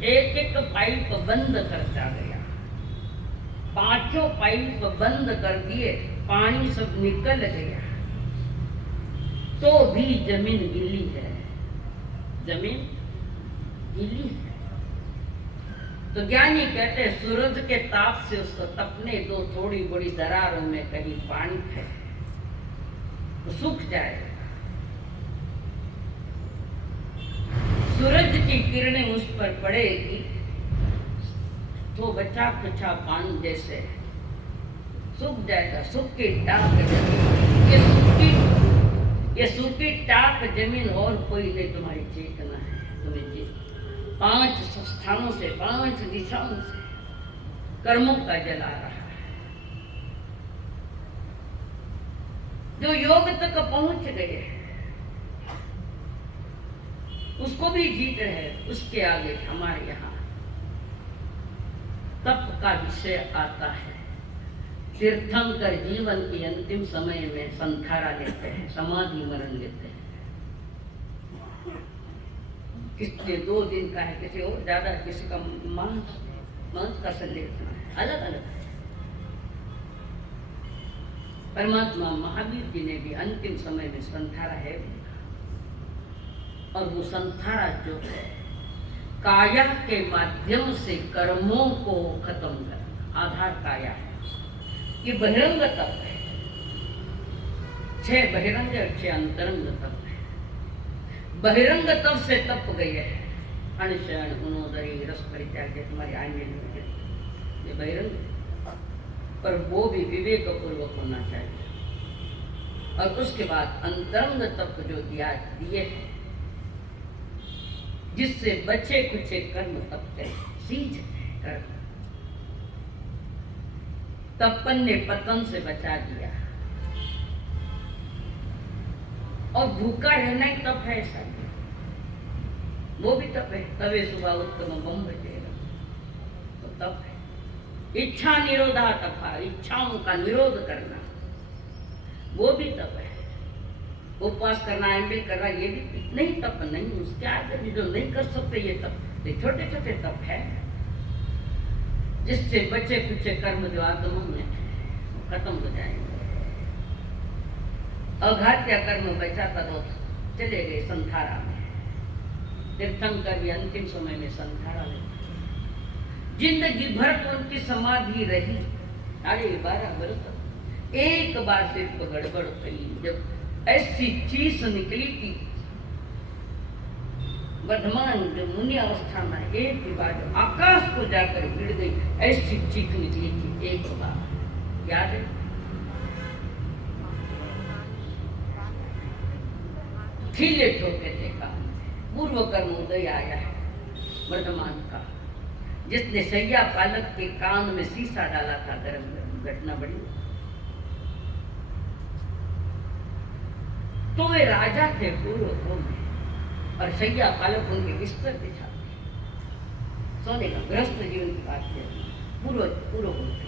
एक एक पाइप बंद करता गया, 5 पाइप बंद कर दिए, पानी सब निकल गया, तो भी जमीन गीली है, जमीन गीली है। तो ज्ञानी कहते हैं सूरज के ताप से उसको तपने दो, थोड़ी बड़ी दरारों में कहीं पानी है तो सूख जाएगा। सूरज की किरणें उस पर पड़ेगी तो बचा कुचा पान जैसे सूख जाएगा। सूखी टाक जमीन, ये सूखी टाक जमीन और कोई नहीं तुम्हारी चेतना है, तुम्हें चेतना 5 स्थानों से, 5 दिशाओं से कर्मों का जल आ रहा है। जो योग तक पहुंच गए उसको भी जीत रहे, उसके आगे हमारे यहाँ तप का विषय आता है। तीर्थंकर जीवन के अंतिम समय में संथारा लेते हैं, समाधि मरण लेते हैं। किसके 2 दिन का है, किसी और ज्यादा, किसी का मांस का संलेखन है, अलग अलग है। परमात्मा महावीर जी ने भी अंतिम समय में संथारा है, और वो संथारा जो है काया के माध्यम से कर्मों को खत्म कर, आधार काया है। ये बहिरंग तप है, 6 बहिरंग और 6 अंतरंग तप है। बहिरंग तप से तप गए हैं अणशरण उनोदरी रस परित्याग, तुम्हारी आंखें में ये बहिरंग, पर वो भी विवेक पूर्वक होना चाहिए। और उसके बाद अंतरंग तप जो दिए हैं, जिससे बचे कुचे कर्म तप करें, सींच कर्म। तपन ने पतन से बचा दिया, और भूखा रहना ही तप है, ऐसा वो भी तप है। तवे सुबह उत्तम बम बचेगा, तो तप है। इच्छा निरोधा तप है, इच्छाओं का निरोध करना, वो भी तप है। उपवास करना, एमबीए करना, ये भी नहीं तप नहीं, उसके आगे भी जो नहीं कर सकते ये तप, ये छोटे छोटे तप है, जिससे बचे कुचे कर्म जो आत्मा में खत्म हो जाएंगे। अघात्य कर्म बचा तो चले गए संथारा में। तीर्थंकर भी अंतिम समय में संथारा में, जिंदगी भर तो उनकी समाधि रही, 12 वर्ष तक। एक बार सिर्फ गड़बड़ हुई, जब ऐसी चीज निकली थी वर्धमान जो मुनि अवस्था में, एक ही बार जो आकाश को जाकर गिर गई, ऐसी चीख निकली थी एक बार, याद है? खिले ठोके देखा, पूर्व कर्म उदय आया है वर्धमान का, जिसने सैया पालक के कान में शीशा डाला था, गर्म घटना बड़ी। तो वे राजा थे पूर्व में, और सैया पालक उनके बिस्तर बिछाते, सोने का गृहस्थ जीवन की बात है, पूर्व होते।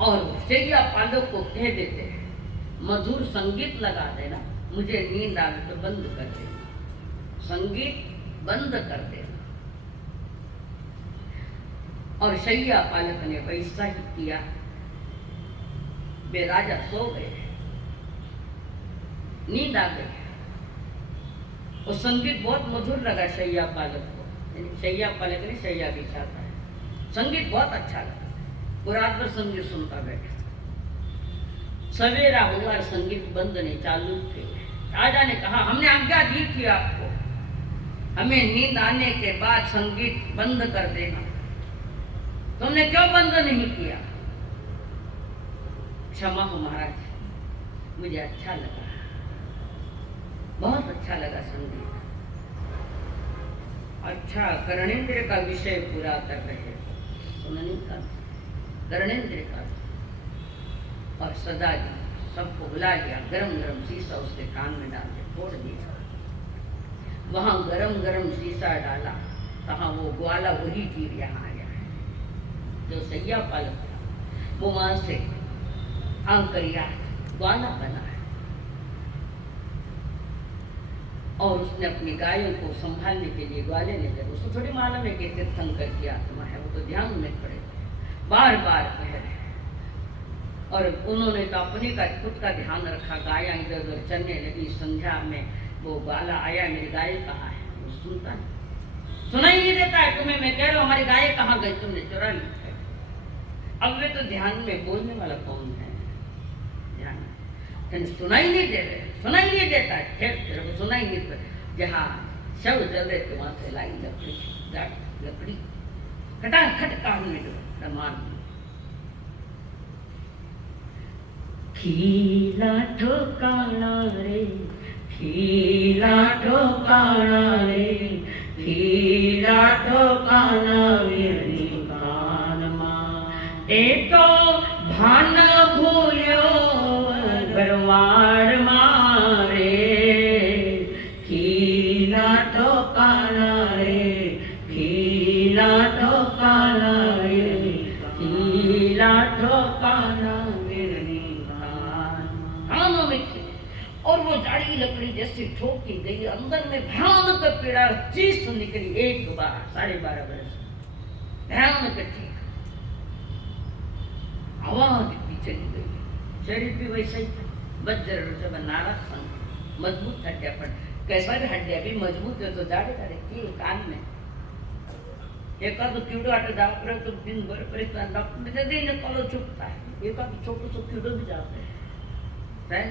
और सैया पालक को कह देते हैं मधुर संगीत लगा देना, मुझे नींद आ गई तो बंद कर देना, संगीत बंद कर देना। और सैया पालक ने वैसा ही किया। वे राजा सो गए, नींद आ गई, और संगीत बहुत मधुर लगा सैया पालक को। सैया पालक ने सैया बिछाता है, संगीत बहुत अच्छा लगा, वो रात भर संगीत सुनता बैठा। सवेरा हुआ, संगीत बंद नहीं, चालू थे। राजा ने कहा हमने आज्ञा दी थी आपको, हमें नींद आने के बाद संगीत बंद कर देना, तुमने क्यों बंद नहीं किया? क्षमा हो महाराज, मुझे अच्छा लगा, बहुत अच्छा लगा संगीत। अच्छा, कर्णेंद्र का विषय पूरा कर रहे, सुनने का कर्णेंद्र का, और सदा जी सबको बुला लिया, गरम गरम शीशा उसके कान में डाल के फोड़ दिया। वहां गरम गरम शीशा डाला, कहा वो ग्वाला वही तीर यहाँ आया है जो सैया पालक था, वो वहां से आंकरिया ग्वाला बना है। और उसने अपनी गायों को संभालने के लिए ग्वाले ने जब उसको थोड़ी मालूम है कि तीर्थंकर की आत्मा है, वो तो ध्यान में खड़े बार बार कह रहे हैं। और उन्होंने तो अपने का खुद का ध्यान रखा, गाया इधर उधर चलने लगी। संध्या में वो ग्वाला आया, मेरी गाय कहाँ है? वो सुनता नहीं, सुनाई नहीं देता है तुम्हें, मैं कह रहा हूँ हमारी गाय कहाँ गई, तुमने चुरा ली। अब वे तो ध्यान में बोलने वाला कौन है? ध्यान सुनाई नहीं दे रहे, सुनाई नहीं देता है। फिर तेरे को सुनाई नहीं देता, जहाँ शव जल रहे थे वहां से लाई लकड़ी, लकड़ी खटाखट कान में दो मार। खीला ठोकाना रे, खीला ठोकाना रे, खीला ठोकाना मेरी कान मां। ए तो भान भूल्यो बरवाड़ मारे, खीला ठोकाना रे, खीला ठोकाना रे, खीला ठोकाना मेरी कानों में। और वो जाड़ी लकड़ी जैसे ठोकी गई, अंदर में भयानक पीड़ा चीस निकली। एक बार 12.5 बरस भयानक ठीक आवाज भी चली गई। शरीर भी वैसा ही था, वज्र जब नारा मजबूत हड्डिया, पर कैसा भी हड्डिया भी मजबूत है तो जाड़े जाड़े की कान में एकाद कीड़ो आटे जाप रहे तो दिन भर परेशान, डॉक्टर दिन कॉलो चुपता है, एकाद छोटो सो कीड़ो भी जाते हैं।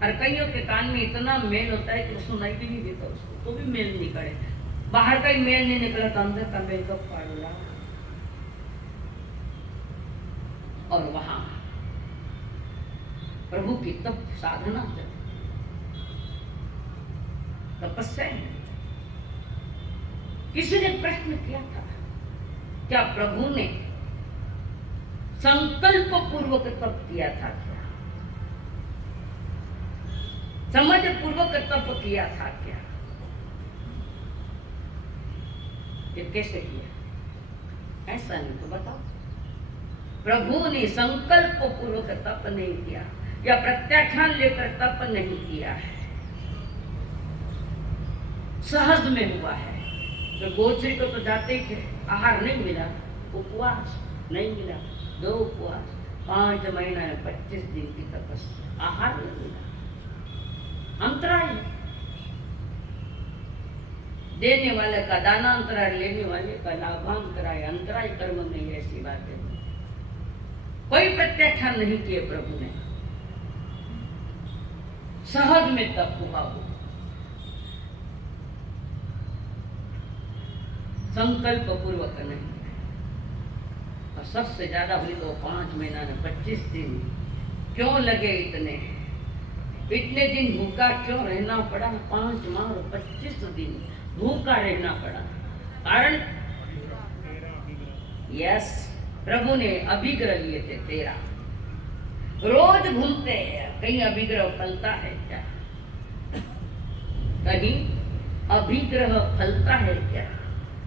और कईयों के कान में इतना मेल होता है कि सुनाई भी नहीं देता उसको, तो भी मेल निकले। बाहर का ही मेल नहीं निकला तो अंदर का मेल कब पाड़ूंगा। और वहां प्रभु की तप साधना तपस्या है। किसी ने प्रश्न किया था, क्या प्रभु ने संकल्प पूर्वक तप किया था? क्या समझ पूर्वक तप किया था? क्या ये कैसे किया? ऐसा नहीं तो बताओ। प्रभु ने संकल्प पूर्वक तप नहीं किया या प्रत्याख्यान लेकर तप नहीं किया है, सहज में हुआ है। तो गोचरी को तो जाते ही थे, आहार नहीं मिला, उपवास नहीं मिला, 2 उपवास, 5 महीना 25 दिन की तपस्या, आहार नहीं मिला, अंतराय देने वाले का दाना अंतराय, लेने वाले का लाभांतराय। अंतराय कर्म नहीं, ऐसी बात है। कोई प्रत्याख्यान नहीं किए प्रभु ने, सहज में तप हुआ हो, संकल्प पूर्वक नहीं। और सबसे ज्यादा हुई तो 5 महीना 25 दिन क्यों लगे? इतने दिन भूखा क्यों रहना पड़ा? 5 माह और 25 दिन भूखा रहना पड़ा। कारण यस, प्रभु ने अभिग्रह लिए थे 13। रोज घूमते हैं, कहीं अभिग्रह फलता है क्या? कहीं अभिग्रह फलता है क्या?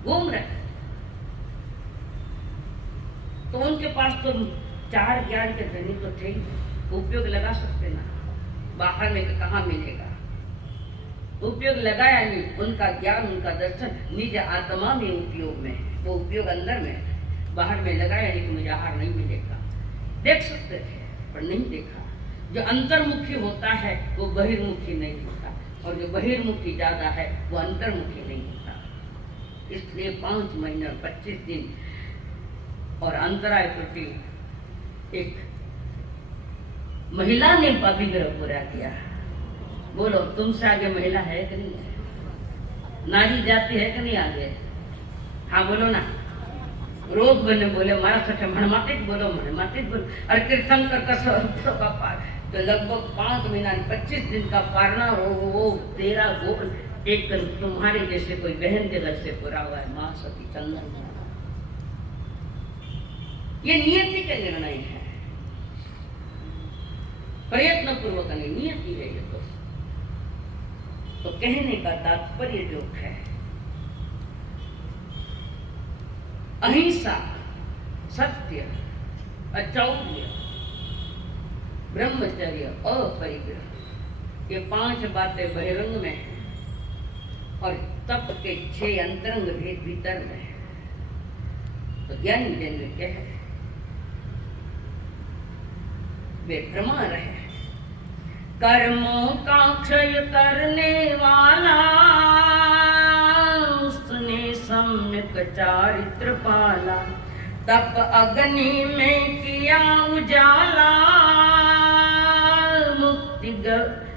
घूम रहे तो उनके पास तो 4 ज्ञान के धनी तो थे, उपयोग लगा सकते ना। बाहर में कहाँ मिलेगा? उपयोग लगाया नहीं, उनका ज्ञान उनका दर्शन निज आत्मा में उपयोग में, वो उपयोग अंदर में, बाहर में लगाया नहीं कि मुझे आहार नहीं मिलेगा। देख सकते थे पर नहीं देखा। जो अंतर्मुखी होता है वो बहिर्मुखी नहीं होता, और जो बहिर्मुखी ज्यादा है वो अंतर्मुखी नहीं होता। इसलिए 5 महीने 25 दिन और अंतराय प्रति एक महिला ने अभिग्रह पूरा किया। बोलो, तुमसे आगे महिला है कि नहीं है? नारी जाति है कि नहीं आगे? हाँ बोलो ना। रोज बने बोले मारा सके मन माते बोलो, मन माते बोलो। और तीर्थंकर का पार तो लगभग 5 महीना 25 दिन का पारना वो 13 गोल एक तुम्हारे जैसे कोई बहन के घर से पूरा हुआ है। माँ सती चंदन, ये नियति के निर्णय है। प्रयत्न पूर्वक नहीं, नियति है ये तो कहने का तात्पर्य जो है अहिंसा, सत्य, अचौर्य, ब्रह्मचर्य, अपरिग्रह, ये 5 बातें बहिरंग में है और तप के 6 अंतरंग भेद भीतर में है। तो ज्ञानी जन कह वे प्रमाण है कर्मों का क्षय करने वाला, उसने सम्यक चारित्र पाला, तप अग्नि में किया उजाला,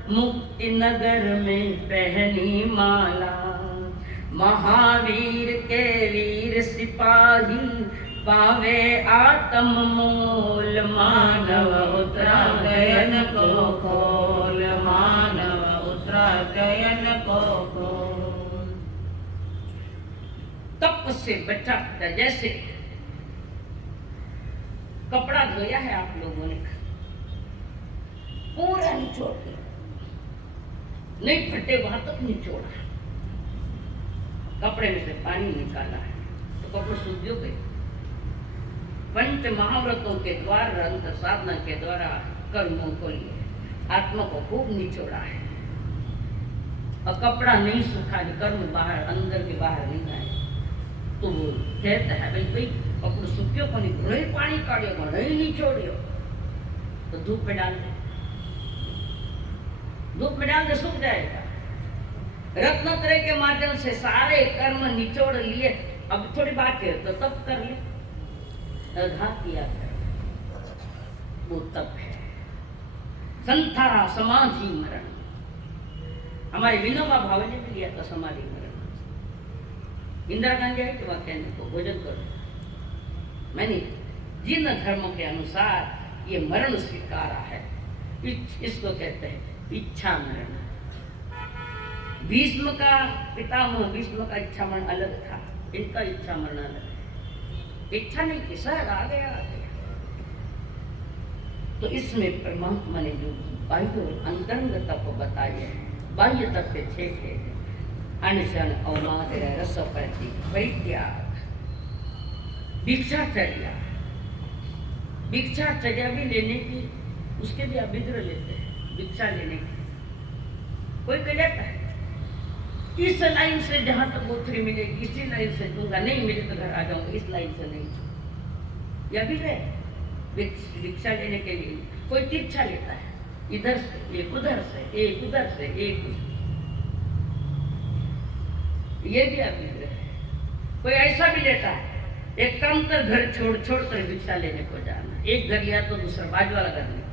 मुक्ति नगर में पहनी माला, महावीर के वीर सिपाही पावे आत्म मोल, मानव उतरा गयन को खोल, मानव उतरा गयन को खोल। तप से बचा था, जैसे कपड़ा धोया है आप लोगों ने, पूरा निचोड़ दिया, नहीं फटे वहां तक निचोड़ा, कपड़े में से पानी निकाला है तो कपड़े सूख गए। पंच महाव्रतों के द्वारा, अंत साधना के द्वारा कर्मों को लिए आत्मा को खूब निचोड़ा है और कपड़ा नहीं सूखा, कर्म बाहर अंदर के बाहर नहीं आए तो वो कहता है भाई कपड़े सूख्यो को नहीं पानी काढ़ियो, नहीं निचोड़ियो तो धूप में डाल दे, धूप में डाल दे सूख जाएगा। रत्नत्रय के माध्यम से सारे कर्म निचोड़ लिए, अब थोड़ी बात है तो तप कर ले, घात किया कर, वो तप है। संथारा समाधि मरण, हमारे विनोबा भावे ने भी लिया था समाधि मरण। इंदिरा गांधी आई तो वहां कहने को भोजन करो, मैंने जिन धर्मों के अनुसार ये मरण स्वीकारा है, इसको कहते हैं इच्छा मरण। भीष्म का पितामह भीष्म का इच्छा मरण अलग था, इनका इच्छा मरण अलग है। इच्छा नहीं थी, सर आ गया। तो इसमें परमात्मा ने जो बाह्य और अंतरंग तप बताए हैं, बाह्य तप के 6 थे, अनशन, अवमादय, रसप्रति, परित्याग, भिक्षाचर्या। भिक्षाचर्या भी लेने की, उसके भी आप विग्रह लेते हैं, भिक्षा लेने की कोई कह जाता है इस लाइन से जहां तक गोथरी मिलेगी इसी लाइन से दूंगा, नहीं मिले तो घर आ जाऊंगा, इस लाइन से नहीं। यह भी है भिक्षा लेने के लिए कोई तिरछा लेता है, इधर से एक उधर से एक उधर से एक, ये भी अभिग्रह है। कोई ऐसा भी लेता है एक काम कर घर छोड़ छोड़ कर भिक्षा लेने को जाना, एक घर लिया तो दूसरा बाजू वाला घर लिया,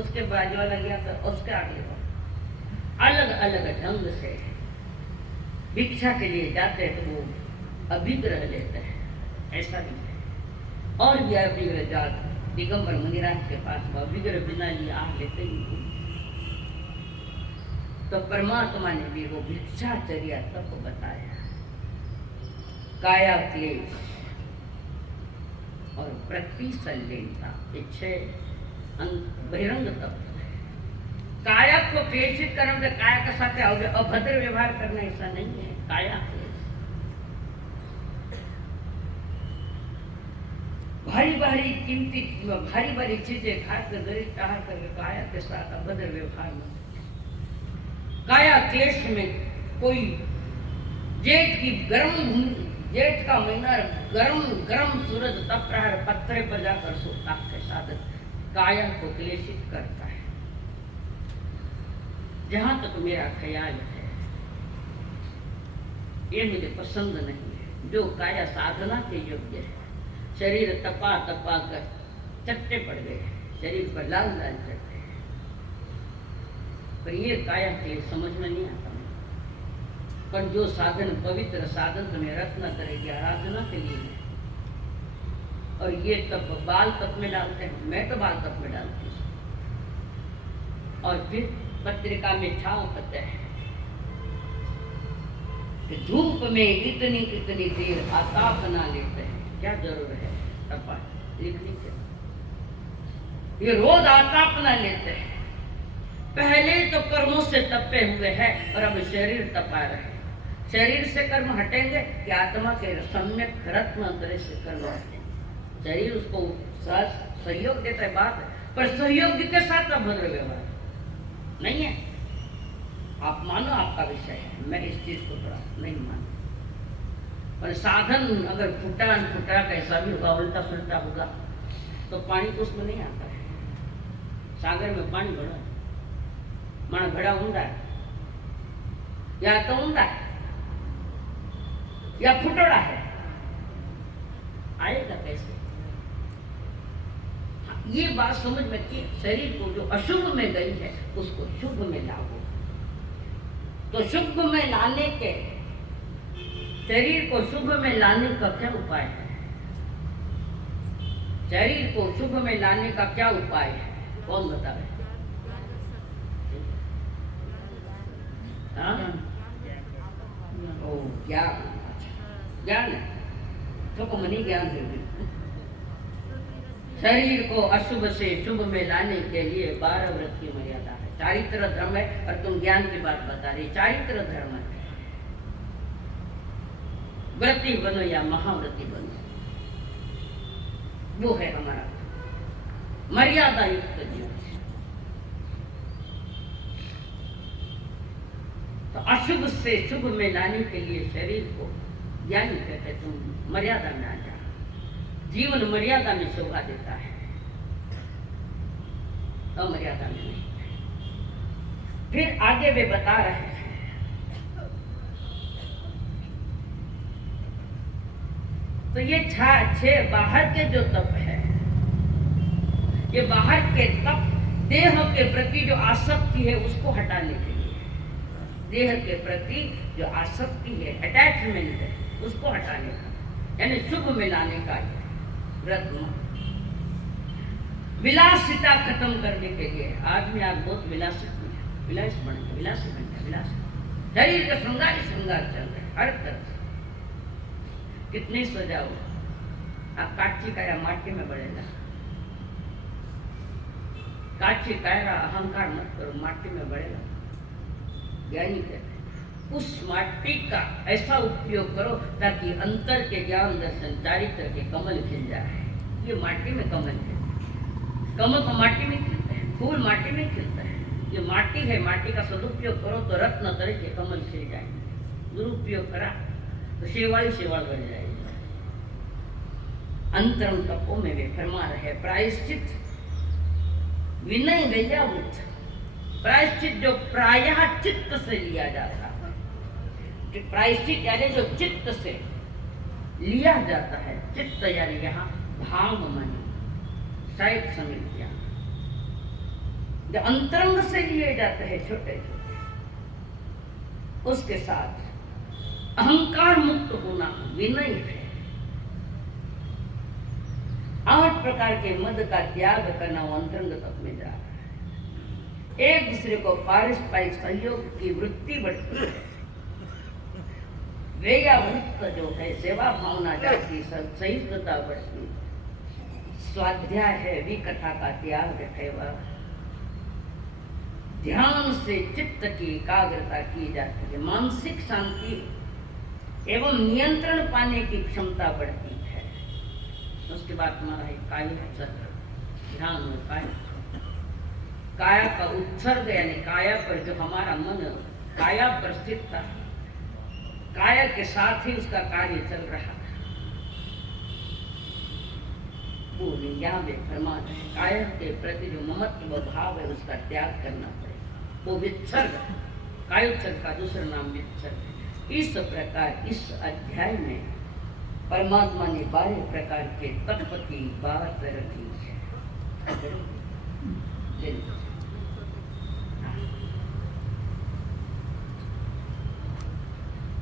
उसके बाजू वाला गया तो उसके अगले बार, अलग अलग ढंग से भिक्षा के लिए जाते हैं तो वो अभिग्रह लेते हैं, ऐसा भी है। और भी अभिग्रह जात दिगंबर मुनिराज के पास वो अभिग्रह बिना लिए आग लेते ही। तो परमात्मा ने भी वो भिक्षाचर्या तप बताया, काया क्लेश और प्रतिसंलेनता, ये 6 बहिरंग तप। काया को क्लेशित करने, काया के साथ अभद्र व्यवहार करना ऐसा नहीं है, काया क्लेश। भारी भारी कीमती भारी भारी चीजें खाकर गरिष्ठ आहार करके काया के साथ अभद्र व्यवहार में, काया क्लेश में कोई जेठ का महीना गरम गरम सूरज तप रहा है, पत्थर पर जाकर सोता के साथ काया को क्लेशित करता है। जहां तक मेरा ख्याल है ये मुझे पसंद नहीं है। जो काया साधना के योग्य है, शरीर तपा तपा कर चट्टे पड़ गए, शरीर पर लाल लाल चट्टे, पर ये काया के समझ में नहीं आता। पर जो साधन पवित्र साधन तुम्हें रत्न करेगी आराधना के लिए है, और ये तप बाल तप में डालते हैं, मैं तो बाल तप में डालती हूँ। और फिर पत्रिका में छाव पता है कि धूप में इतनी इतनी देर आताप ना लेते हैं, क्या जरूर है तपा लिखने के, ये रोज आताप ना लेते हैं, पहले तो कर्मों से तपे हुए हैं और अब शरीर तपा रहे हैं। शरीर से कर्म हटेंगे कि आत्मा के सम्यक रत्न अंतरे से कर्म हटेंगे। शरीर उसको सहयोग देता है, बात है, पर सहयोग के साथ अभद्र व्यवहार नहीं है। आप मानो आपका विषय है, मैं इस चीज को थोड़ा नहीं मानता। पर साधन अगर फूटा कैसा भी होगा, उल्टा सुलटा होगा, तो पानी तो उसमें नहीं आता है। सागर में पानी भरा माना घड़ा ऊंधा है, या तो ऊंधा है या फुटोड़ा है, आएगा कैसे? ये बात समझ में कि शरीर को जो अशुभ में गई है उसको शुभ में लाओ। तो शुभ में लाने के, शरीर को शुभ में लाने का क्या उपाय है? शरीर को शुभ में लाने का क्या उपाय है? कौन बतावे? हाँ? ओ ज्ञान है तो को मनी ज्ञान दे। शरीर को अशुभ से शुभ में लाने के लिए 12 व्रत की मर्यादा है। चारित्र धर्म है और तुम ज्ञान की बात बता रही। चारित्र धर्म है, व्रती बनो या महाव्रती बनो, वो है हमारा मर्यादा युक्त जीवन। तो अशुभ से शुभ में लाने के लिए शरीर को ज्ञानी कहते तुम मर्यादा में आ जा। जीवन मर्यादा में शोभा देता है, अमर्यादा में नहीं। फिर आगे वे बता रहे हैं, तो ये छह बाहर के जो तप है, ये बाहर के तप देह के प्रति जो आसक्ति है उसको हटाने के लिए, देह के प्रति जो आसक्ति है, अटैचमेंट है, उसको हटाने का, यानी शुभ में लाने का व्रत। विलासिता खत्म करने के लिए आदमी आज बहुत विलासी बन गया, विलासी बन गया, विलासी। शरीर का श्रृंगार चल रहा है हर तरफ। कितनी सजाओ, आप काची काया माटी में बढ़ेगा। काची कायरा अहंकार मत करो, माटी में बढ़ेगा। ज्ञानी कहते उस माटी का ऐसा उपयोग करो ताकि अंतर के ज्ञान दर्शन चारित्र के कमल खिल जाए। ये माटी में कमल है, कमल तो माटी में खिलता है, फूल माटी में खिलता है। ये माटी है, माटी का सदुपयोग करो तो रत्न तरह के कमल खिल जाएंगे। दुरुपयोग करा तो शेवाल बढ़ जाएगी। अंतरम तपों में वे फरमा रहे प्रायश्चित विनय गैयावृत। प्रायश्चित जो प्रायः चित्त से लिया जाता है, प्रायश्चित यानी जो चित्त से लिया जाता है। चित्त यानी यहाँ भाव मन साइड समितियां जो अंतरंग से लिए जाते हैं छोटे छोटे, उसके साथ अहंकार मुक्त होना विनय है। 8 प्रकार के मद का त्याग करना वो अंतरंग तप में जा रहा है। एक दूसरे को पारस्परिक सहयोग की वृत्ति बढ़ती है। वेयावृत्त जो है सेवा भावना जाती, सहिष्णुता बढ़ती। स्वाध्याय है विकथा का त्याग है, वह ध्यान से चित्त की एकाग्रता की जाती है। मानसिक शांति एवं नियंत्रण पाने की क्षमता बढ़ती है। उसके बाद हमारा है काया चक्र, ध्यान और काया का उत्सर्ग यानी काया पर जो हमारा मन काया पर स्थित था, काया के साथ ही उसका कार्य चल रहा है। यहाँ भी फरमा है काया के प्रति जो ममत्व भाव है उसका त्याग करना पड़ेगा। वो वित्सर्ग, कायोत्सर्ग का दूसरा नाम वित्सर्ग है। इस प्रकार इस अध्याय में परमात्मा ने 12 प्रकार के तत्व की बात रखी है।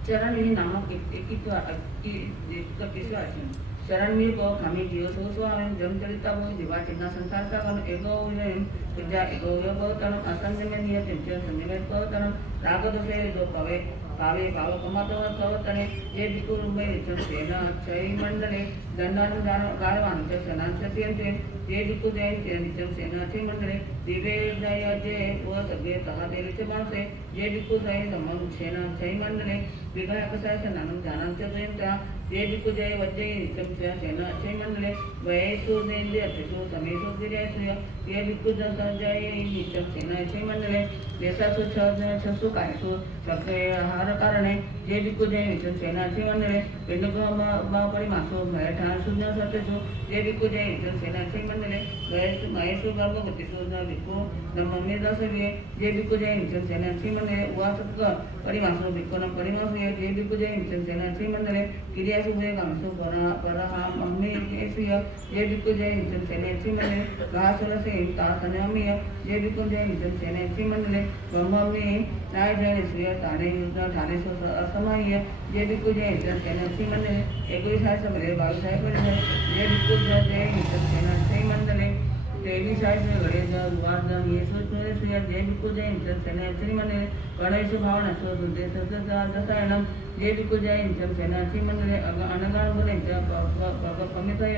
चरण नामक एक शरणवीर को खामी जीव सो स्वामी जम चरिता वो जीवा चिन्ना संसार का कन एगो विजयम विद्या एगो योगोतरम असंग में नियत चिंतन संयमित कोतरम राग दोषे दो पवे पावे पाव कमातो कवतने ये बिकु रूपे विचन सेना छई मंडले दंडानु दान गायवान च सनान सत्यंते ये बिकु जैन के विचन सेना छई मंडले दिवे जय जय वो सगे तहा देले च मानसे ये बिकु जय समम सेना छई मंडले विधायक सय सनान जानन च जयंता ये बिकु जय वजय नित्यम च सेना छई मंडले वयसु नेन्द्रिय अतिसु समेसु गिरेसु ये बिकु जय नित्यम सेना छई मंडले वेसासु छसु कायसु शब्दे हार कारणे जे बिकु जय विचन सेना छई मंडले पिंडको मा परिमासु भयठान शून्य सत्यसु जे बिकु जय विचन सेना छई मंडले महेशु गर्भवतीसु न बिकु नममे दसवे जे बिकु जय विचन सेना छई मंडले उवासक परिमासु बिकु न परिमासु जे बिकु जय विचन सेना छई मंडले क्रियासु भय कामसु परहा मम्मे एसिय जे बिकु जय विचन सेना छई मंडले गासुरसे तासनमिय जे बिकु जय विचन सेना छई मंडले ब्रह्ममे नाय जय श्रेय ताने युद्ध ठाणे सो असमाय जे बिकु जय विचन सेना छई मंडले 29 समरे 22 परिजय जे बिकु जय विचन सेना छई मंडले 23 गणेश दुवाद ये सोचने से जे बिकु जय विचन सेना छई मंडले गणेश भावना सो सुदेश दसायनम जे बिकु जय विचन सेना छई मंडले अनगान गुणे पमितय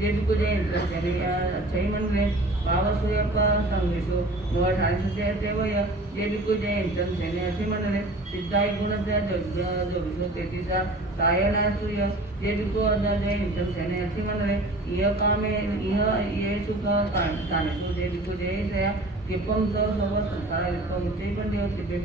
जे बिकु जय विचन सेना छई मंडले भावसूयप संगेशु मोठांशते देवय जे बिकु जय विचन सेना छई मंडले सिद्धाय गुण जो विष्णु तेतिसा सायनासूय जे बिकु जय विचन सेना छई मंडले इह कामे इह ये सुख कानेसु जे बिकु जय सया किपम सर्व संसार विपम ते पंडियो तिबे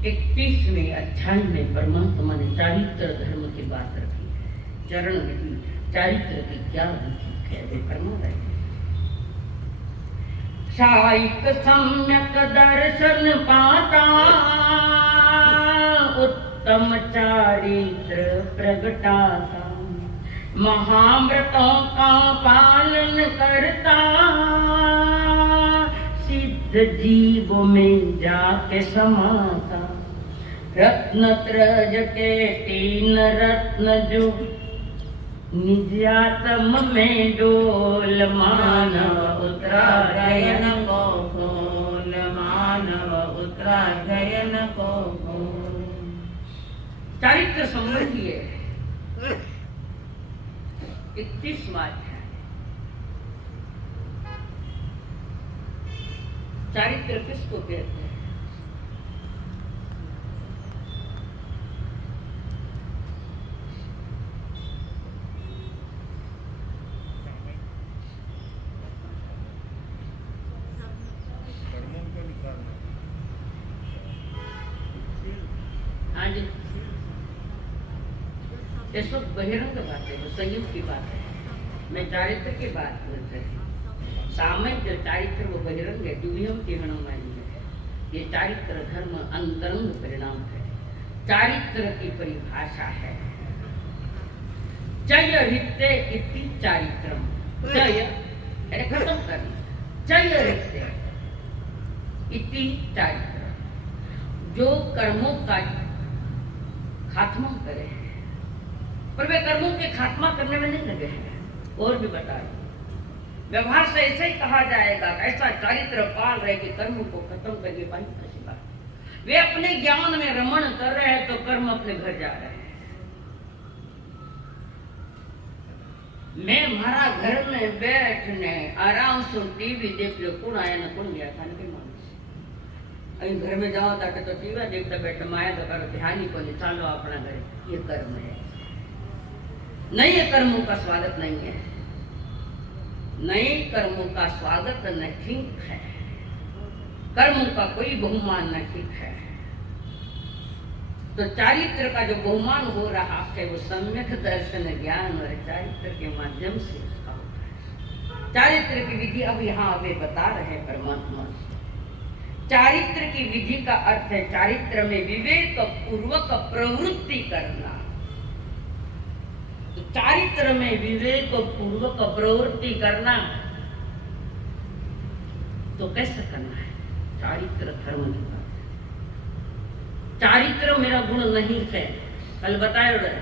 31वें अध्याय में परमात्मा ने चारित्र धर्म की बात रखी है। चरण विधि चारित्र की क्या विधि है वे फरमा रहे हैं। साइक सम्यक दर्शन पाता उत्तम चारित्र प्रगटाता महाव्रतों का पालन करता सिद्ध जीव में जाके समाता रत्न त्रज के 3 रत्न जो निजात्म में डोल मानव उत्तरायण को खोल मानव उत्तरायण को खोल। चारित्र संबंधी है 31वां अध्याय। चारित्र किसको कहते हैं? हाँ जी, ये सब बहिरंग बात है, जो संयम की बात है। मैं चारित्र की बात करता हूँ। सामंत चारित्र वो बहिरंग है, दुनियम की गणमानी है। ये चारित्र धर्म अंतरंग परिणाम है। चारित्र की परिभाषा है चय रित्ते इति चारित्रम। चय खत्म करना, चय रित्ते इति चारित्र, जो कर्मों का खात्मा करे, पर वे कर्मों के खात्मा करने में नहीं लगे हैं। और भी बता रहे, व्यवहार से ऐसे ही कहा जाएगा, ऐसा चारित्र पाल रहे कि कर्म को खत्म करके पाई कैसी बात। वे अपने ज्ञान में रमण कर रहे हैं तो कर्म अपने घर जा रहे हैं। मैं हमारा घर में बैठने आराम से टीवी देख लो, कौन आया ना कौन गया, खाने के मालूम। अभी घर में जाओ ताकि तो टीवी देखता बैठे, माया तो करो ध्यान ही को नहीं, चालो अपना घर। ये कर्म है, नए कर्मों का स्वागत नहीं है, नए कर्मों का स्वागत नहीं है, कर्मों का कोई बहुमान नहीं है। तो चारित्र का जो बहुमान हो रहा है वो सम्यक दर्शन ज्ञान और चारित्र के माध्यम से उसका होता है। चारित्र की विधि अब यहाँ वे बता रहे परमात्मा। चारित्र की विधि का अर्थ है चारित्र में विवेक पूर्वक प्रवृत्ति करना। तो चारित्र में विवेक पूर्वक प्रवृत्ति करना तो कैसे करना है? चारित्र धर्म की बात। चारित्र मेरा गुण नहीं है, कल बताए उधर,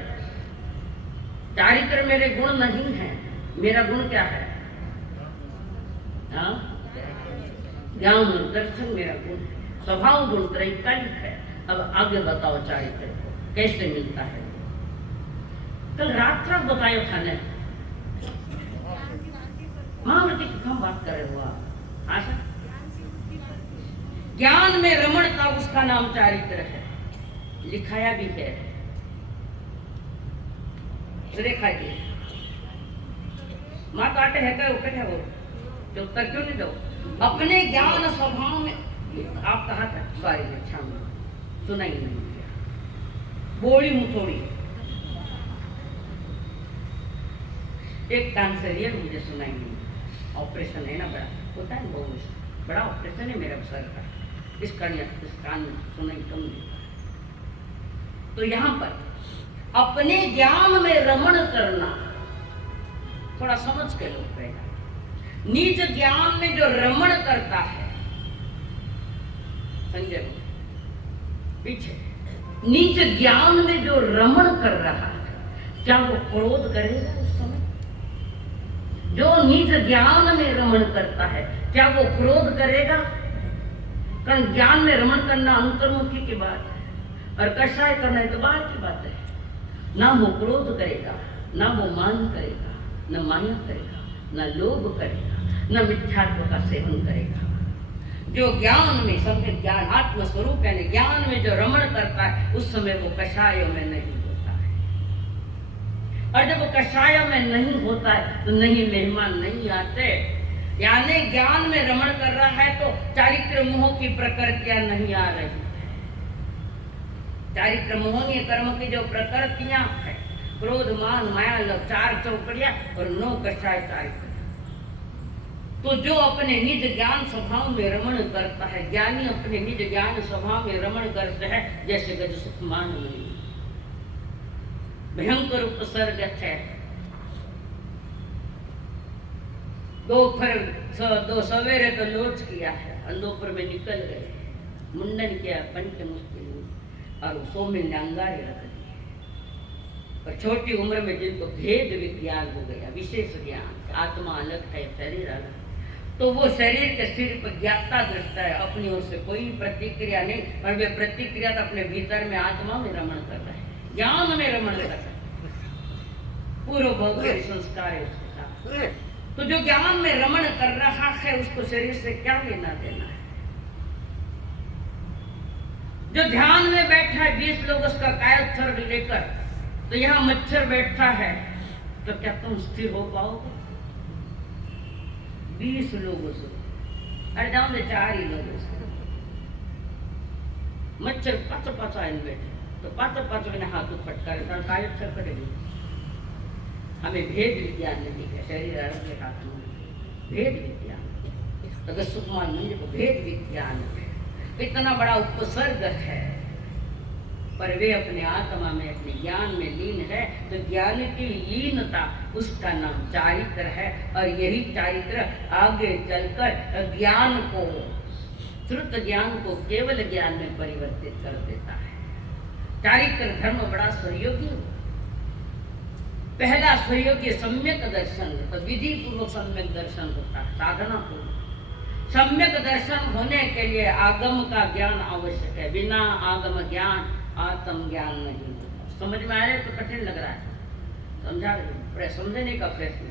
चारित्र मेरे गुण नहीं है। मेरा गुण क्या है? हाँ, ज्ञान और दर्शन मेरा गुण है। स्वभाव गुण त्रैकालिक है। अब आगे बताओ चारित्र को कैसे मिलता है। कल रात रात बतायो था ने महावती की कम बात कर रहे हो आप? आशा ज्ञान में रमणता उसका नाम चारित्र है। लिखाया भी है, रेखा जी माँ काटे है क्या वो है वो तो उत्तर क्यों नहीं दो? अपने ज्ञान स्वभाव में आप कहा था सॉरी अच्छा सुना ही नहीं दिया। बोली मुथोड़ी एक कान से रियल मुझे सुनाई नहीं। ऑपरेशन है ना, बड़ा होता है बहुत बड़ा ऑपरेशन है मेरा सर का, इस कान में सुनाई कम देता है। तो यहाँ पर अपने ज्ञान में रमण करना थोड़ा समझ के लोग रहेगा। निज ज्ञान में जो रमण करता है, समझे पीछे, निज ज्ञान में जो रमण कर रहा है, क्या वो क्रोध करेगा उस समय? जो निज ज्ञान में रमण करता है, क्या वो क्रोध करेगा? कारण ज्ञान में रमण करना अंतर्मुखी की बात है और कषाय करना तो बाहर की बात है। ना वो क्रोध करेगा, ना वो मान करेगा, न माया करेगा, न लोभ करेगा, न मिथ्यात्व का सेवन करेगा। जो ज्ञान में सम्यक ज्ञान आत्म स्वरूप यानी ज्ञान में जो रमण करता है, उस समय वो कषायों में नहीं होता है। और जब वो कषायों में नहीं होता है तो नहीं मेहमान नहीं आते। यानी ज्ञान में रमण कर रहा है तो चारित्र मोह की प्रकृतियां नहीं आ रही। चारित्र मोहनीय कर्म की जो प्रकृतियां है, क्रोध मान माया लोभ, चार चौकड़िया और 9 कषाय चारित्र। तो जो अपने निज ज्ञान स्वभाव में रमण करता है, ज्ञानी अपने निज ज्ञान स्वभाव में रमण करते हैं, जैसे गज सुख मान में भयंकर उपसर्ग है। दो सवेरे तो लोच किया है, अंधोपुर में निकल गए, मुंडन किया पंच मुश्किल और 100 में अंगारे रख दिए। और छोटी उम्र में जिनको भेद विज्ञान हो गया, विशेष ज्ञान, आत्मा अलग है शरीर अलग, तो वो शरीर के सिर पर ज्ञाता दृष्टा है, अपनी ओर से कोई प्रतिक्रिया नहीं। और वे प्रतिक्रिया तो अपने भीतर में आत्मा में रमण कर रहा है, ज्ञान में रमण कर रहा है, पूर्व भौतिक संस्कार है उसके साथ। तो जो ज्ञान में रमण कर रहा है उसको शरीर से क्या लेना देना है? जो ध्यान में बैठा है 20 लोग उसका कायोत्सर्ग लेकर, तो यहाँ मच्छर बैठा है, तो क्या तुम स्थिर हो पाओगे? 20 लोगों से, अरे जाओ दे 4 ही लोगों से मच्छर 5 आए बैठे, तो 5 मैंने हाथों फटकारे कायोत्सर्ग करेंगे। हमें भेद विज्ञान नहीं है, शरीर आरोग्य का भेद विज्ञान, अगर सुकुमार मंदिर को भेद विज्ञान है, इतना बड़ा उपसर्ग है, पर वे अपने आत्मा में अपने ज्ञान में लीन है। तो ज्ञान की लीनता उसका नाम चारित्र है। और यही चारित्र आगे चलकर ज्ञान को, श्रुत ज्ञान को केवल ज्ञान में परिवर्तित कर देता है। चारित्र धर्म बड़ा सहयोगी। पहला सहयोगी सम्यक दर्शन, तो विधि पूर्वक सम्यक दर्शन होता है, साधना पूर्वक। सम्यक दर्शन होने के लिए आगम का ज्ञान आवश्यक है, बिना आगम ज्ञान आत्म ज्ञान नहीं होता। समझ में आ रहा है तो कठिन लग रहा है, समझा समझने का प्रश्न।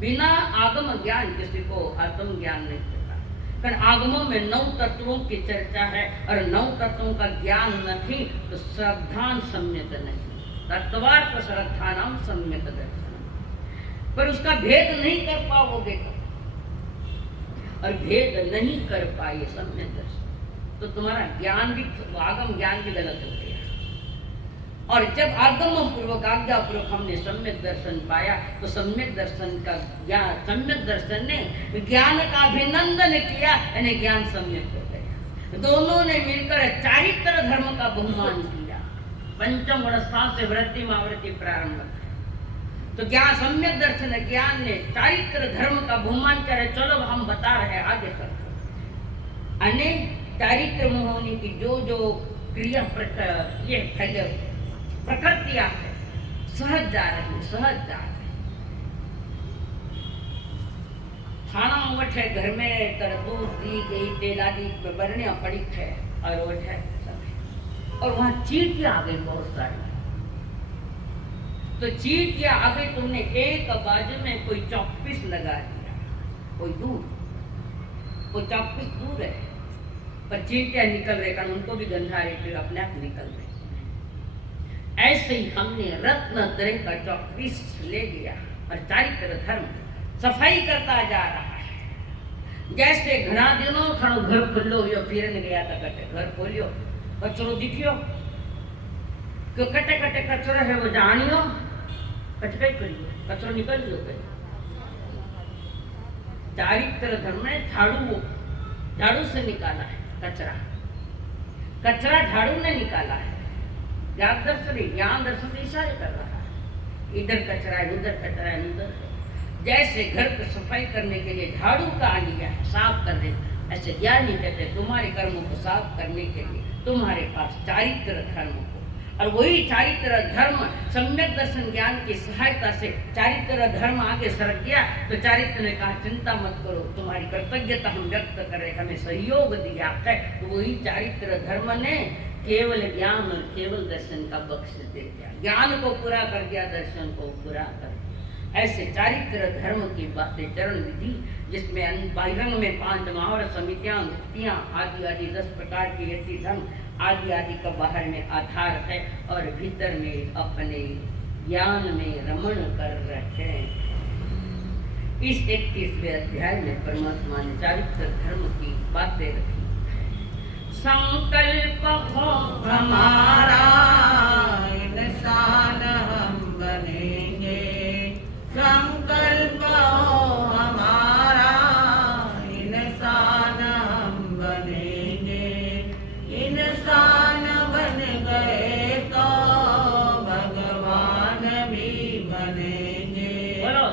बिना आगम ज्ञान किसी को आत्म ज्ञान नहीं होता। कारण आगमों में 9 तत्वों की चर्चा है और 9 तत्वों का ज्ञान नहीं तो श्रद्धान सम्यक नहीं, तत्वार्थ श्रद्धा नाम सम्यक दर्शन। पर उसका भेद नहीं कर पाओगे तो, और भेद नहीं कर पाए सम्यक दर्शन, तो तुम्हारा ज्ञान भी, आगम ज्ञान भी गलत हो गया। और जब आगम पूर्वक आज्ञा पूर्वक हमने सम्यक दर्शन पाया, तो सम्यक दर्शन का ज्ञान, सम्यक दर्शन ने ज्ञान का अभिनंदन किया, यानी ज्ञान सम्यक हो गया। दोनों ने मिलकर चारित्र धर्म का बहुमान किया। पंचम गुणस्थान से वृत्ति मावृत्ति प्रारंभ। तो ज्ञान सम्यक दर्शन ज्ञान ने चारित्र धर्म का बहुमान करे। चलो हम बता रहे हैं आगे चल। अनेक चारित्र मोहनी की जो जो क्रिया ये प्रकृति आप है, सहज जा रही, सहज जा रही। खाना वठे घर में तरबूज दी गई, तेला दी बरनिया पड़ी है और वठे और वहां चींटियां आ गई बहुत सारी। तो चींटियां आ गई, तुमने एक बाजू में कोई चौपीस लगा दिया, कोई दूर, कोई चौपीस दूर है, पर चींटियां निकल रहे, कारण उनको भी गंधा रही, फिर अपने आप निकल रहे। ऐसे ही हमने रत्न तरह का चौपीस ले लिया और चारित्र धर्म सफाई करता जा रहा है। जैसे घना दिनों खड़ो घर खुल्लो हुयो, फिरन गया था कटे घर खोलियो, कचरो दिखियो, क्यों कटे कटे कचरो है वो जानियो, कट कई करियो, कचरो निकल गयो कहीं। चारित्र धर्म ने झाड़ू से निकाला है कचरा, कचरा झाड़ू ने निकाला है। ज्ञान दर्शन से इशारे कर रहा है, इधर कचरा है, उधर कचरा है, उधर। जैसे घर को सफाई करने के लिए झाड़ू का लिया है, साफ कर दे, ऐसे ज्ञानी कहते तुम्हारे कर्मों को साफ करने के लिए तुम्हारे पास चारित्र धर्म हो, और वही चारित्र धर्म सम्यक दर्शन ज्ञान की सहायता से चारित्र धर्म आगे सरक गया। तो चारित्र ने कहा चिंता मत करो, तुम्हारी कृतज्ञता हम व्यक्त करें, हमें सहयोग दिया है। तो वही चारित्र धर्म ने केवल ज्ञान और केवल दर्शन का बख्श दे दिया, ज्ञान को पूरा कर दिया, दर्शन को पूरा कर दिया। ऐसे चारित्र धर्म की बातें चरण विधि, जिसमें बहिरंग में 5 महावर समितियां, मुक्तियां आदि आदि 10 प्रकार के यति धर्म आदि आदि का बाहर में आधार है, और भीतर में अपने ज्ञान में रमण कर रखे। इस 31वें अध्याय में परमात्मा ने चारित्र धर्म की बातें रखी। संकल्प हो हमारा इंसान हम बनेंगे, संकल्प हो हमारा इंसान हम बनेंगे, इंसान बन गए तो भगवान भी बनेंगे, बोलो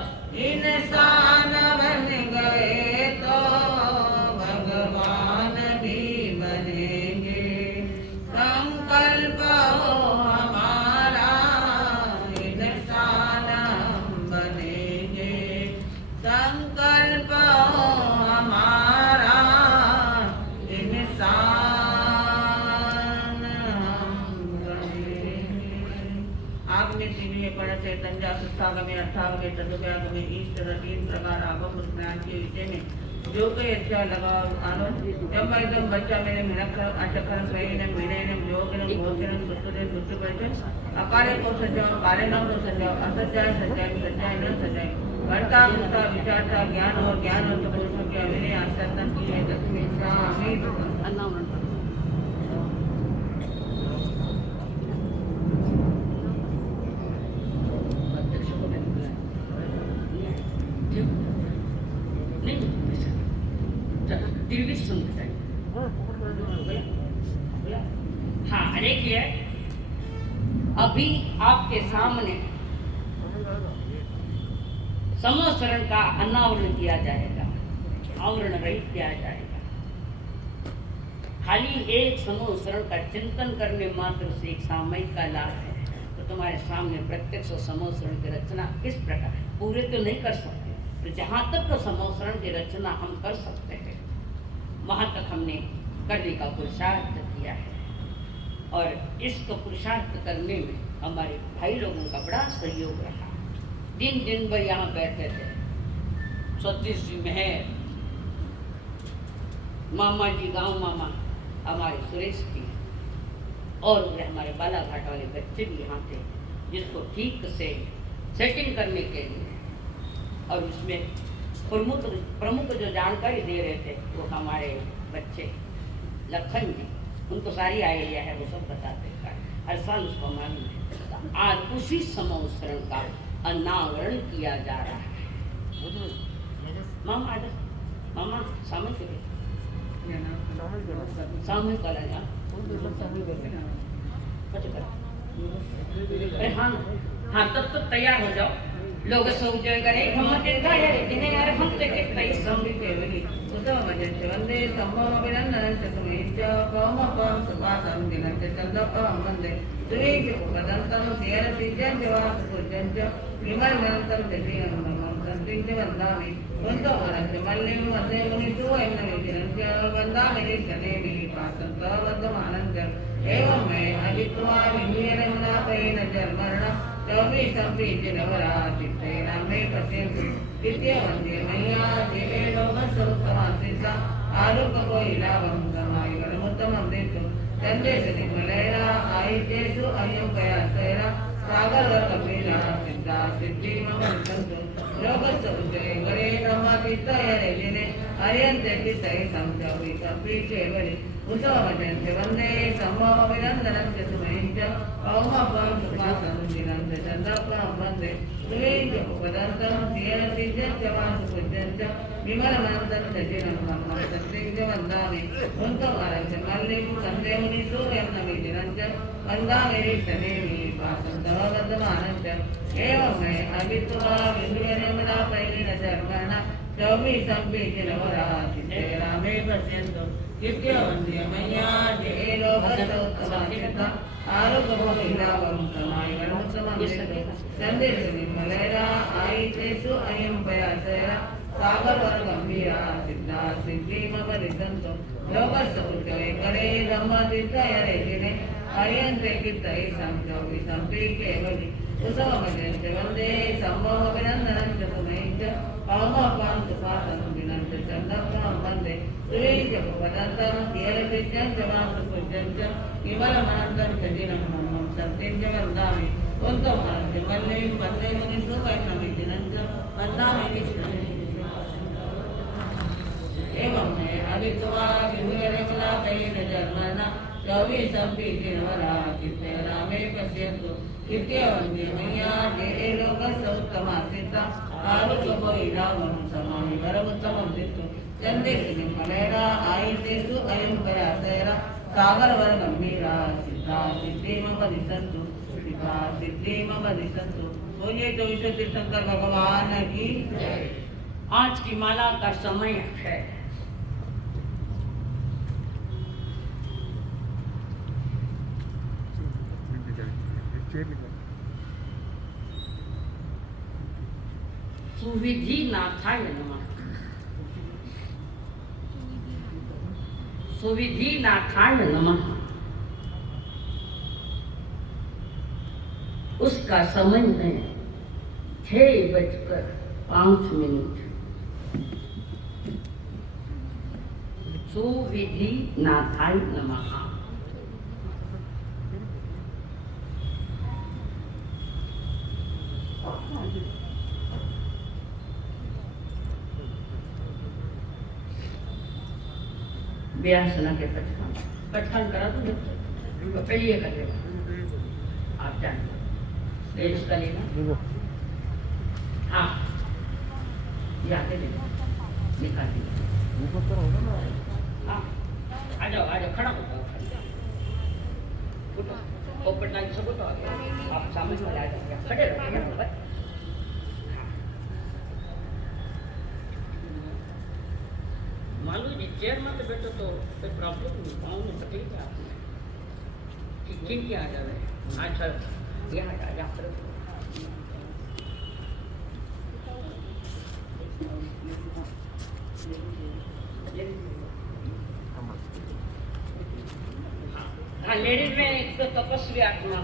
इंसान बन गए तो भगवान भी बनेंगे। संकल्प हो हमारा इंसान हम बनेंगे, संकल्प हो हमारा इंसान हम बनेंगे। आगमे शिविर पढ़ चैतन्य सुस्थागमे अर्थागमे तदुपयागमे ईश्वर 3 प्रकार आगम ज्ञान के विषय में जो कोई अच्छा लगा आनंद जब एकदम बच्चा मेरे मिनक अचखर स्वयं विनयन योगन भोजन सुतुदे सुतुपैठन अकार्य को सजाओ, कार्य न हो सजाओ, असत्याय सजाए, सच्चाई न सजाए, कर्ता भूता विचारता ज्ञान और पुरुषों के अभिनय आश्चर्य की है। तस्वीर हाँ देखिए, अभी आपके सामने समोसरण का अनावरण किया जाएगा, आवरण रहित किया जाएगा। खाली एक समोसरण का चिंतन करने मात्र से एक सामयिक का लाभ है। तो तुम्हारे सामने प्रत्यक्ष समोसरण की रचना किस प्रकार, पूरे तो नहीं कर सकते, तो जहाँ तक तो समोसरण की रचना हम कर सकते हैं वहाँ तक हमने करने का पुरुषार्थ किया है। और इसको पुरुषार्थ करने में हमारे भाई लोगों का बड़ा सहयोग रहा। दिन दिन भर यहाँ बैठे थे, सतीश जी मेहर, मामा जी, गांव मामा हमारे सुरेश जी, और हमारे बालाघाट वाले बच्चे भी यहाँ थे, जिसको ठीक से सेटिंग करने के लिए, और उसमें प्रमुख जो जानकारी दे रहे थे वो हमारे बच्चे लखन जी, उनको सारी आइडिया है, वो सब बताते हैं, हर साल उसको मालूम है। आज उसी समोसरण का अनावरण किया जा रहा है। मामा आज मामा सामने कला जा हाँ हाँ, तब तक तैयार हो जाओ, लोग सौजय करे गमते काय रे तिने यार फक्त एक काही संबी केवली उत्तमजस्य वन्दे सम्भवमभिनन्दनं च सुमेच्च कौमपं सुपासं दिनं च चन्दपं वन्दे द्विजोपदन्तं सेरसिजं च वासुपूज्यं च विमलमन्तं च श्रीरङ्गमं सन्तिं च वन्दामि वन्दवरस्य मल्लिं वन्दे मुनिसुवैर्नविधिनं च वन्दामि नित्यनेमि पासन्तवद्यमानं च एवं मे अजित्वा विन्यरमनापैन जन्मर्णं चौबीसं प्रीतिनवराचित्तेन मे पश्यन्तु द्वितीयवन्दे मय्या देवे लोकसौत्तमासिता आरोग्यकोयिलाभं समाय गणमुत्तमं दित्तु चन्देषु निर्मलैरा आयितेषु अयं कयासैरा सागरवर्गमीरा सिद्धा सिद्धिमं सन्तु लोकसौजये गणे नमातीर्थये जिने अर्यन्ते चित्तये संचौरि कपीचेवरि उत्सवमजन्ते वन्दे सम्भवमभिनन्दनं च सुमहिं च कौमपं सुपासं दिनं च चन्दपं वन्दे द्विजोपदन्तं सेरसिजं च वासुपूज्यं च विमलमन्तं च चिरं सत्रिं च वन्दामि उत्तमरस्य मल्लिं वन्दे मुनिसूर्यं नमिदिनं च वन्दामि ऋषनेमि वासन्तः वर्धमानं च एवं मे अभित्वा विन्दुयनिमलापैलिन जन्मना चौबीसं प्रीतिनवराचित्ते रामे पश्यन्तु द्वितीयवन्दे मय्या जये लोकसौत्तमासिता आरोग्यकोयिलाभं समाय गणमुत्तमं दित्तु चन्देषु निर्मलैरा आयितेषु अयं पयासैरा सागरवर्गमीरा सिद्धा सिद्धिमपरिसन्तु लोकसौजये गणे ब्रह्मतीर्थये जिने अर्यन्ते चित्तये संचौविसं केवलि उत्सवमजन्ते वन्दे सम्भवमभिनन्दनं च सुमहिं च कौमपं सुपासं दिनं च चन्दपं वन्दे द्विजोपदन्तं सेरसिजं च वासुपूज्यं च विमलमनन्तं च दिनं मम सत्तिं च वन्दामि उत्तमरस्य मल्लिं वन्दे मुनिसुवैर्नविधिनं च वन्दामि विष्णुं एवं मे अभित्वा विन्दुयनिमलापैन जन्मना चौबीसं प्रीतिनवराचित्ते रामे पश्यन्तु द्वितीयवन्दे मय्या जये लोकसौत्तमासिता आरोग्यकोयिलाभं समाय गणमुत्तमं दित्तु चन्देषु निर्मलैरा आयितेषु अयं कयासैरा सागरवर्गमीरा सिद्धा सिद्धिमपदिसन्तु सिद्धा सिद्धिमपदिसन्तु। बोलिए तो विश्व तीर्थंकर भगवान की। आज की माला का समय है। सुविधि नाथाय नमः। सुविधि नाथाय नमः। उसका समय है 6:05। सुविधि नाथाय नमः। व्यासना के पठन करा तो पहले कर देगा आप जानते इसका लेना। हाँ याद निकाल हाँ आ जाओ खड़ा हो जाओ ऊपर टाइम सब तो आप सामने आ जाओ खड़े रहो। मान लो चेयर में तो बैठो तो कोई प्रॉब्लम नहीं, पाँव में तकलीफ है आपको ठीक क्या आ जाए। अच्छा यहाँ आ जा हाँ लेडीज में एक तो तपस्वी आत्मा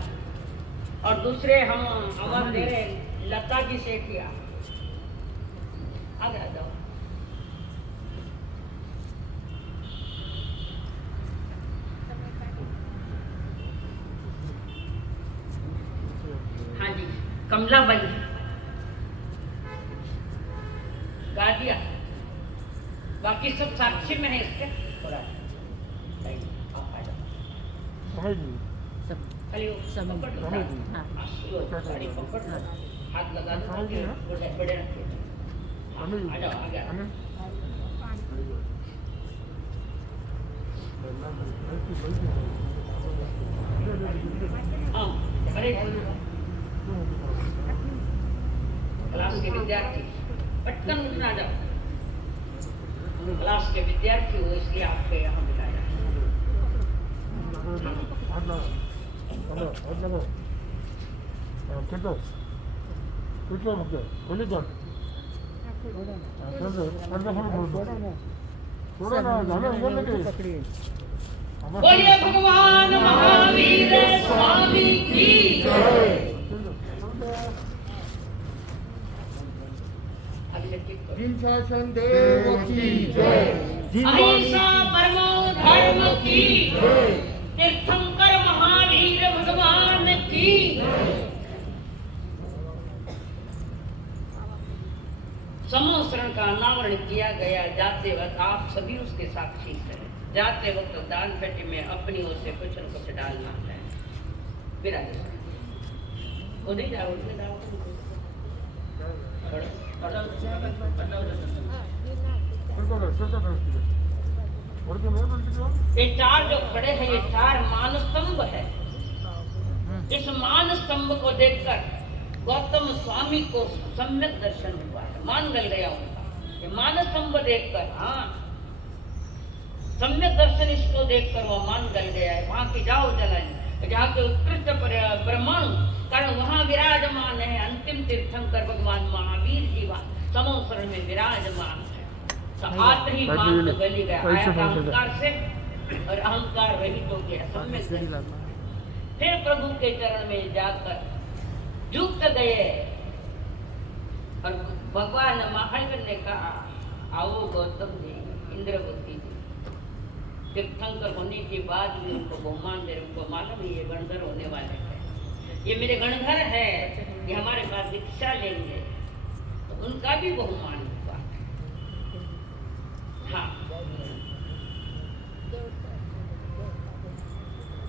और दूसरे हम अमर दे रहे लता जी से किया। आगे आ जाओ। हाँ जी कमला बाई गा दिया, बाकी सब साक्षी में है इसके। थोड़ा आप आ जाओ सब खाली पकड़ हाथ लगा दो बड़े रखिए। आ जाओ आ गया। हाँ क्लास के विद्यार्थी, पटकन उठना जाओ, क्लास के विद्यार्थी हो इसलिए आपको यहाँ बुलाया। बोलिए भगवान महावीर स्वामी की जय। शासन देव की जय। अहिंसा परमो धर्म की जय। तीर्थंकर महावीर भगवान की समोसरण का अनावरण किया गया। जाते वक्त आप सभी उसके साक्षी हैं। जाते वक्त दान पेटी में अपनी ओर से कुछ न कुछ डालना है। विराज वो नहीं जाओ उसमें डालो। ये चार जो खड़े हैं ये चार मान स्तंभ है। इस मान स्तंभ को देखकर गौतम स्वामी को सम्यक दर्शन हुआ है, मान गल गया उनका। ये मान स्तंभ देखकर, हाँ सम्यक दर्शन इसको देखकर वो मान गल गया है। वहां की जाओ जलाएं, जहाँ के उत्कृष्ट परमाणु कारण वहां विराजमान है अंतिम तीर्थंकर भगवान महावीर जी वहां समोसरण में विराजमान है। तो आते ही मान तो गली गया, आया अहंकार से और अहंकार रहित हो गया सम्यक। फिर प्रभु के चरण में जाकर झुक गए और भगवान महावीर ने कहा, आओ गौतम जी, इंद्रवती जी, तीर्थंकर होने के बाद भी उनको बहुमान दे, उनको मालूम है ये गणधर होने वाले हैं, ये मेरे गणधर है, ये हमारे पास दीक्षा लेंगे, तो उनका भी बहुमान हुआ। हाँ,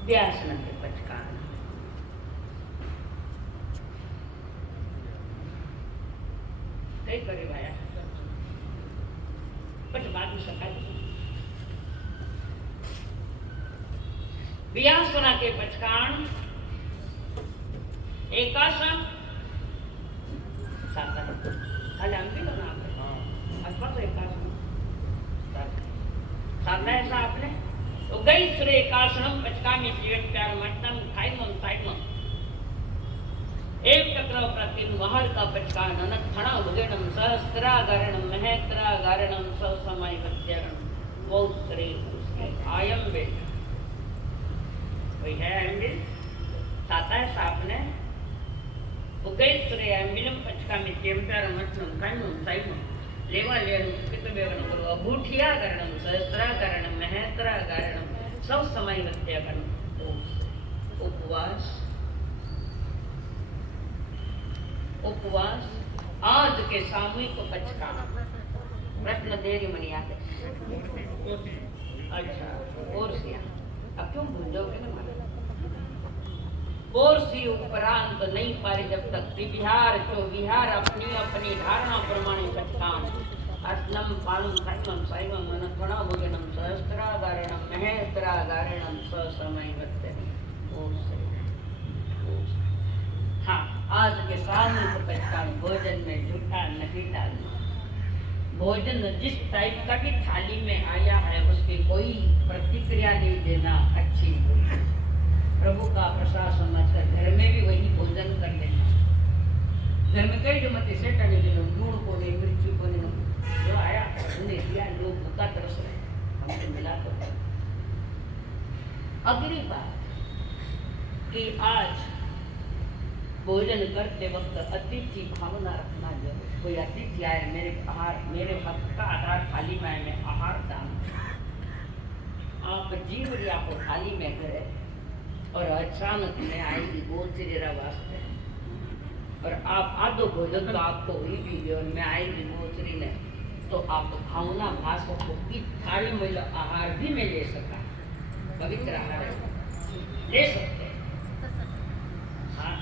व्यास नंदे पचकान कई करे भाया पच बाद में सका व्यासना के पचकान एकासन साधन खाली हम भी बना अथवा तो एकासन साधना ऐसा आपने तो गई श्री एकासनम पचकामी जीवन प्यार मटनम खाइमम साइमम एक चक्र प्रतिम महल का पचकान अनथणा भुगेणम सहस्त्रागारणम महेत्रागारणम सवसमय वत्यारणम वो श्री उसके आयम बेट कोई है एंडिल साता है सापने वो गई श्री एम्बिलम पचकामी जीवन प्यार मटनम खाइमम साइमम लेवा लेणु कितबेवनु करो अभूठिया गरणम सहस्त्रा गरणम महेत्रा गरणम सब समय वत्यागण उपवास उपवास आज के सामूहिक पचकान रत्न देरी मणि आते अच्छा और सिया अब क्यों भूल जाओगे ना बोरसी उपरांत नहीं पारे जब तक विहार चो विहार अपनी अपनी धारणा प्रमाणे पचकान अस्नम पाणम साइमम साइमम अनथणा भुगनम सहस्त्रागारणम महेत्रागारणम ससमय वत्तनि हाँ आज के सामूहिक पचकान भोजन में झूठा नहीं डालना। भोजन जिस टाइप का भी थाली में आया है उसकी कोई प्रतिक्रिया नहीं देना। अच्छी प्रभु का प्रसाद समझकर घर में भी वही भोजन कर लेना। घर में कई जो मत से टने जो लूण को नहीं मिर्ची को नहीं जो आया उन्हें दिया लोग भूखा तरस रहे हमसे मिला तो। अगली बात कि आज भोजन करते वक्त अतिथि भावना रखना जरूर। कोई अतिथि आए मेरे भक्त का आधार थाली में आए मैं आहार दान आप जीव रिया को थाली में करे और अचानक में आएगी गोचरेरा वास्ते और आप आधो भोजन तो आपको हुई भी और मैं आएगी गोचरी ने तो आप भावना भाषा को की थाली में आहार भी मैं ले सका पवित्र आहार ले सकते हैं। हाँ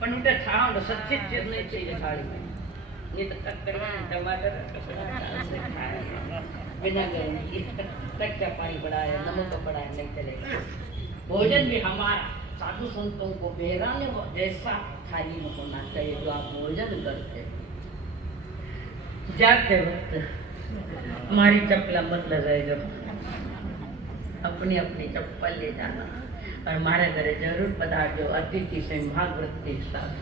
पण उनका छांड सच्चित चीज नहीं चाहिए थाली में ये तो टमाटर बिना कच्चा पानी बढ़ाया नमक बढ़ाया नहीं चलेगा। भोजन भी हमारा साधु संतों को बहराने जैसा थाली में होना चाहिए जो आप भोजन करते हैं। जाते वक्त हमारी चप्पल मत लगाए, जो अपनी अपनी चप्पल ले जाना और हमारे घरे जरूर पधारजो अतिथि से भागवत के हिसाब से।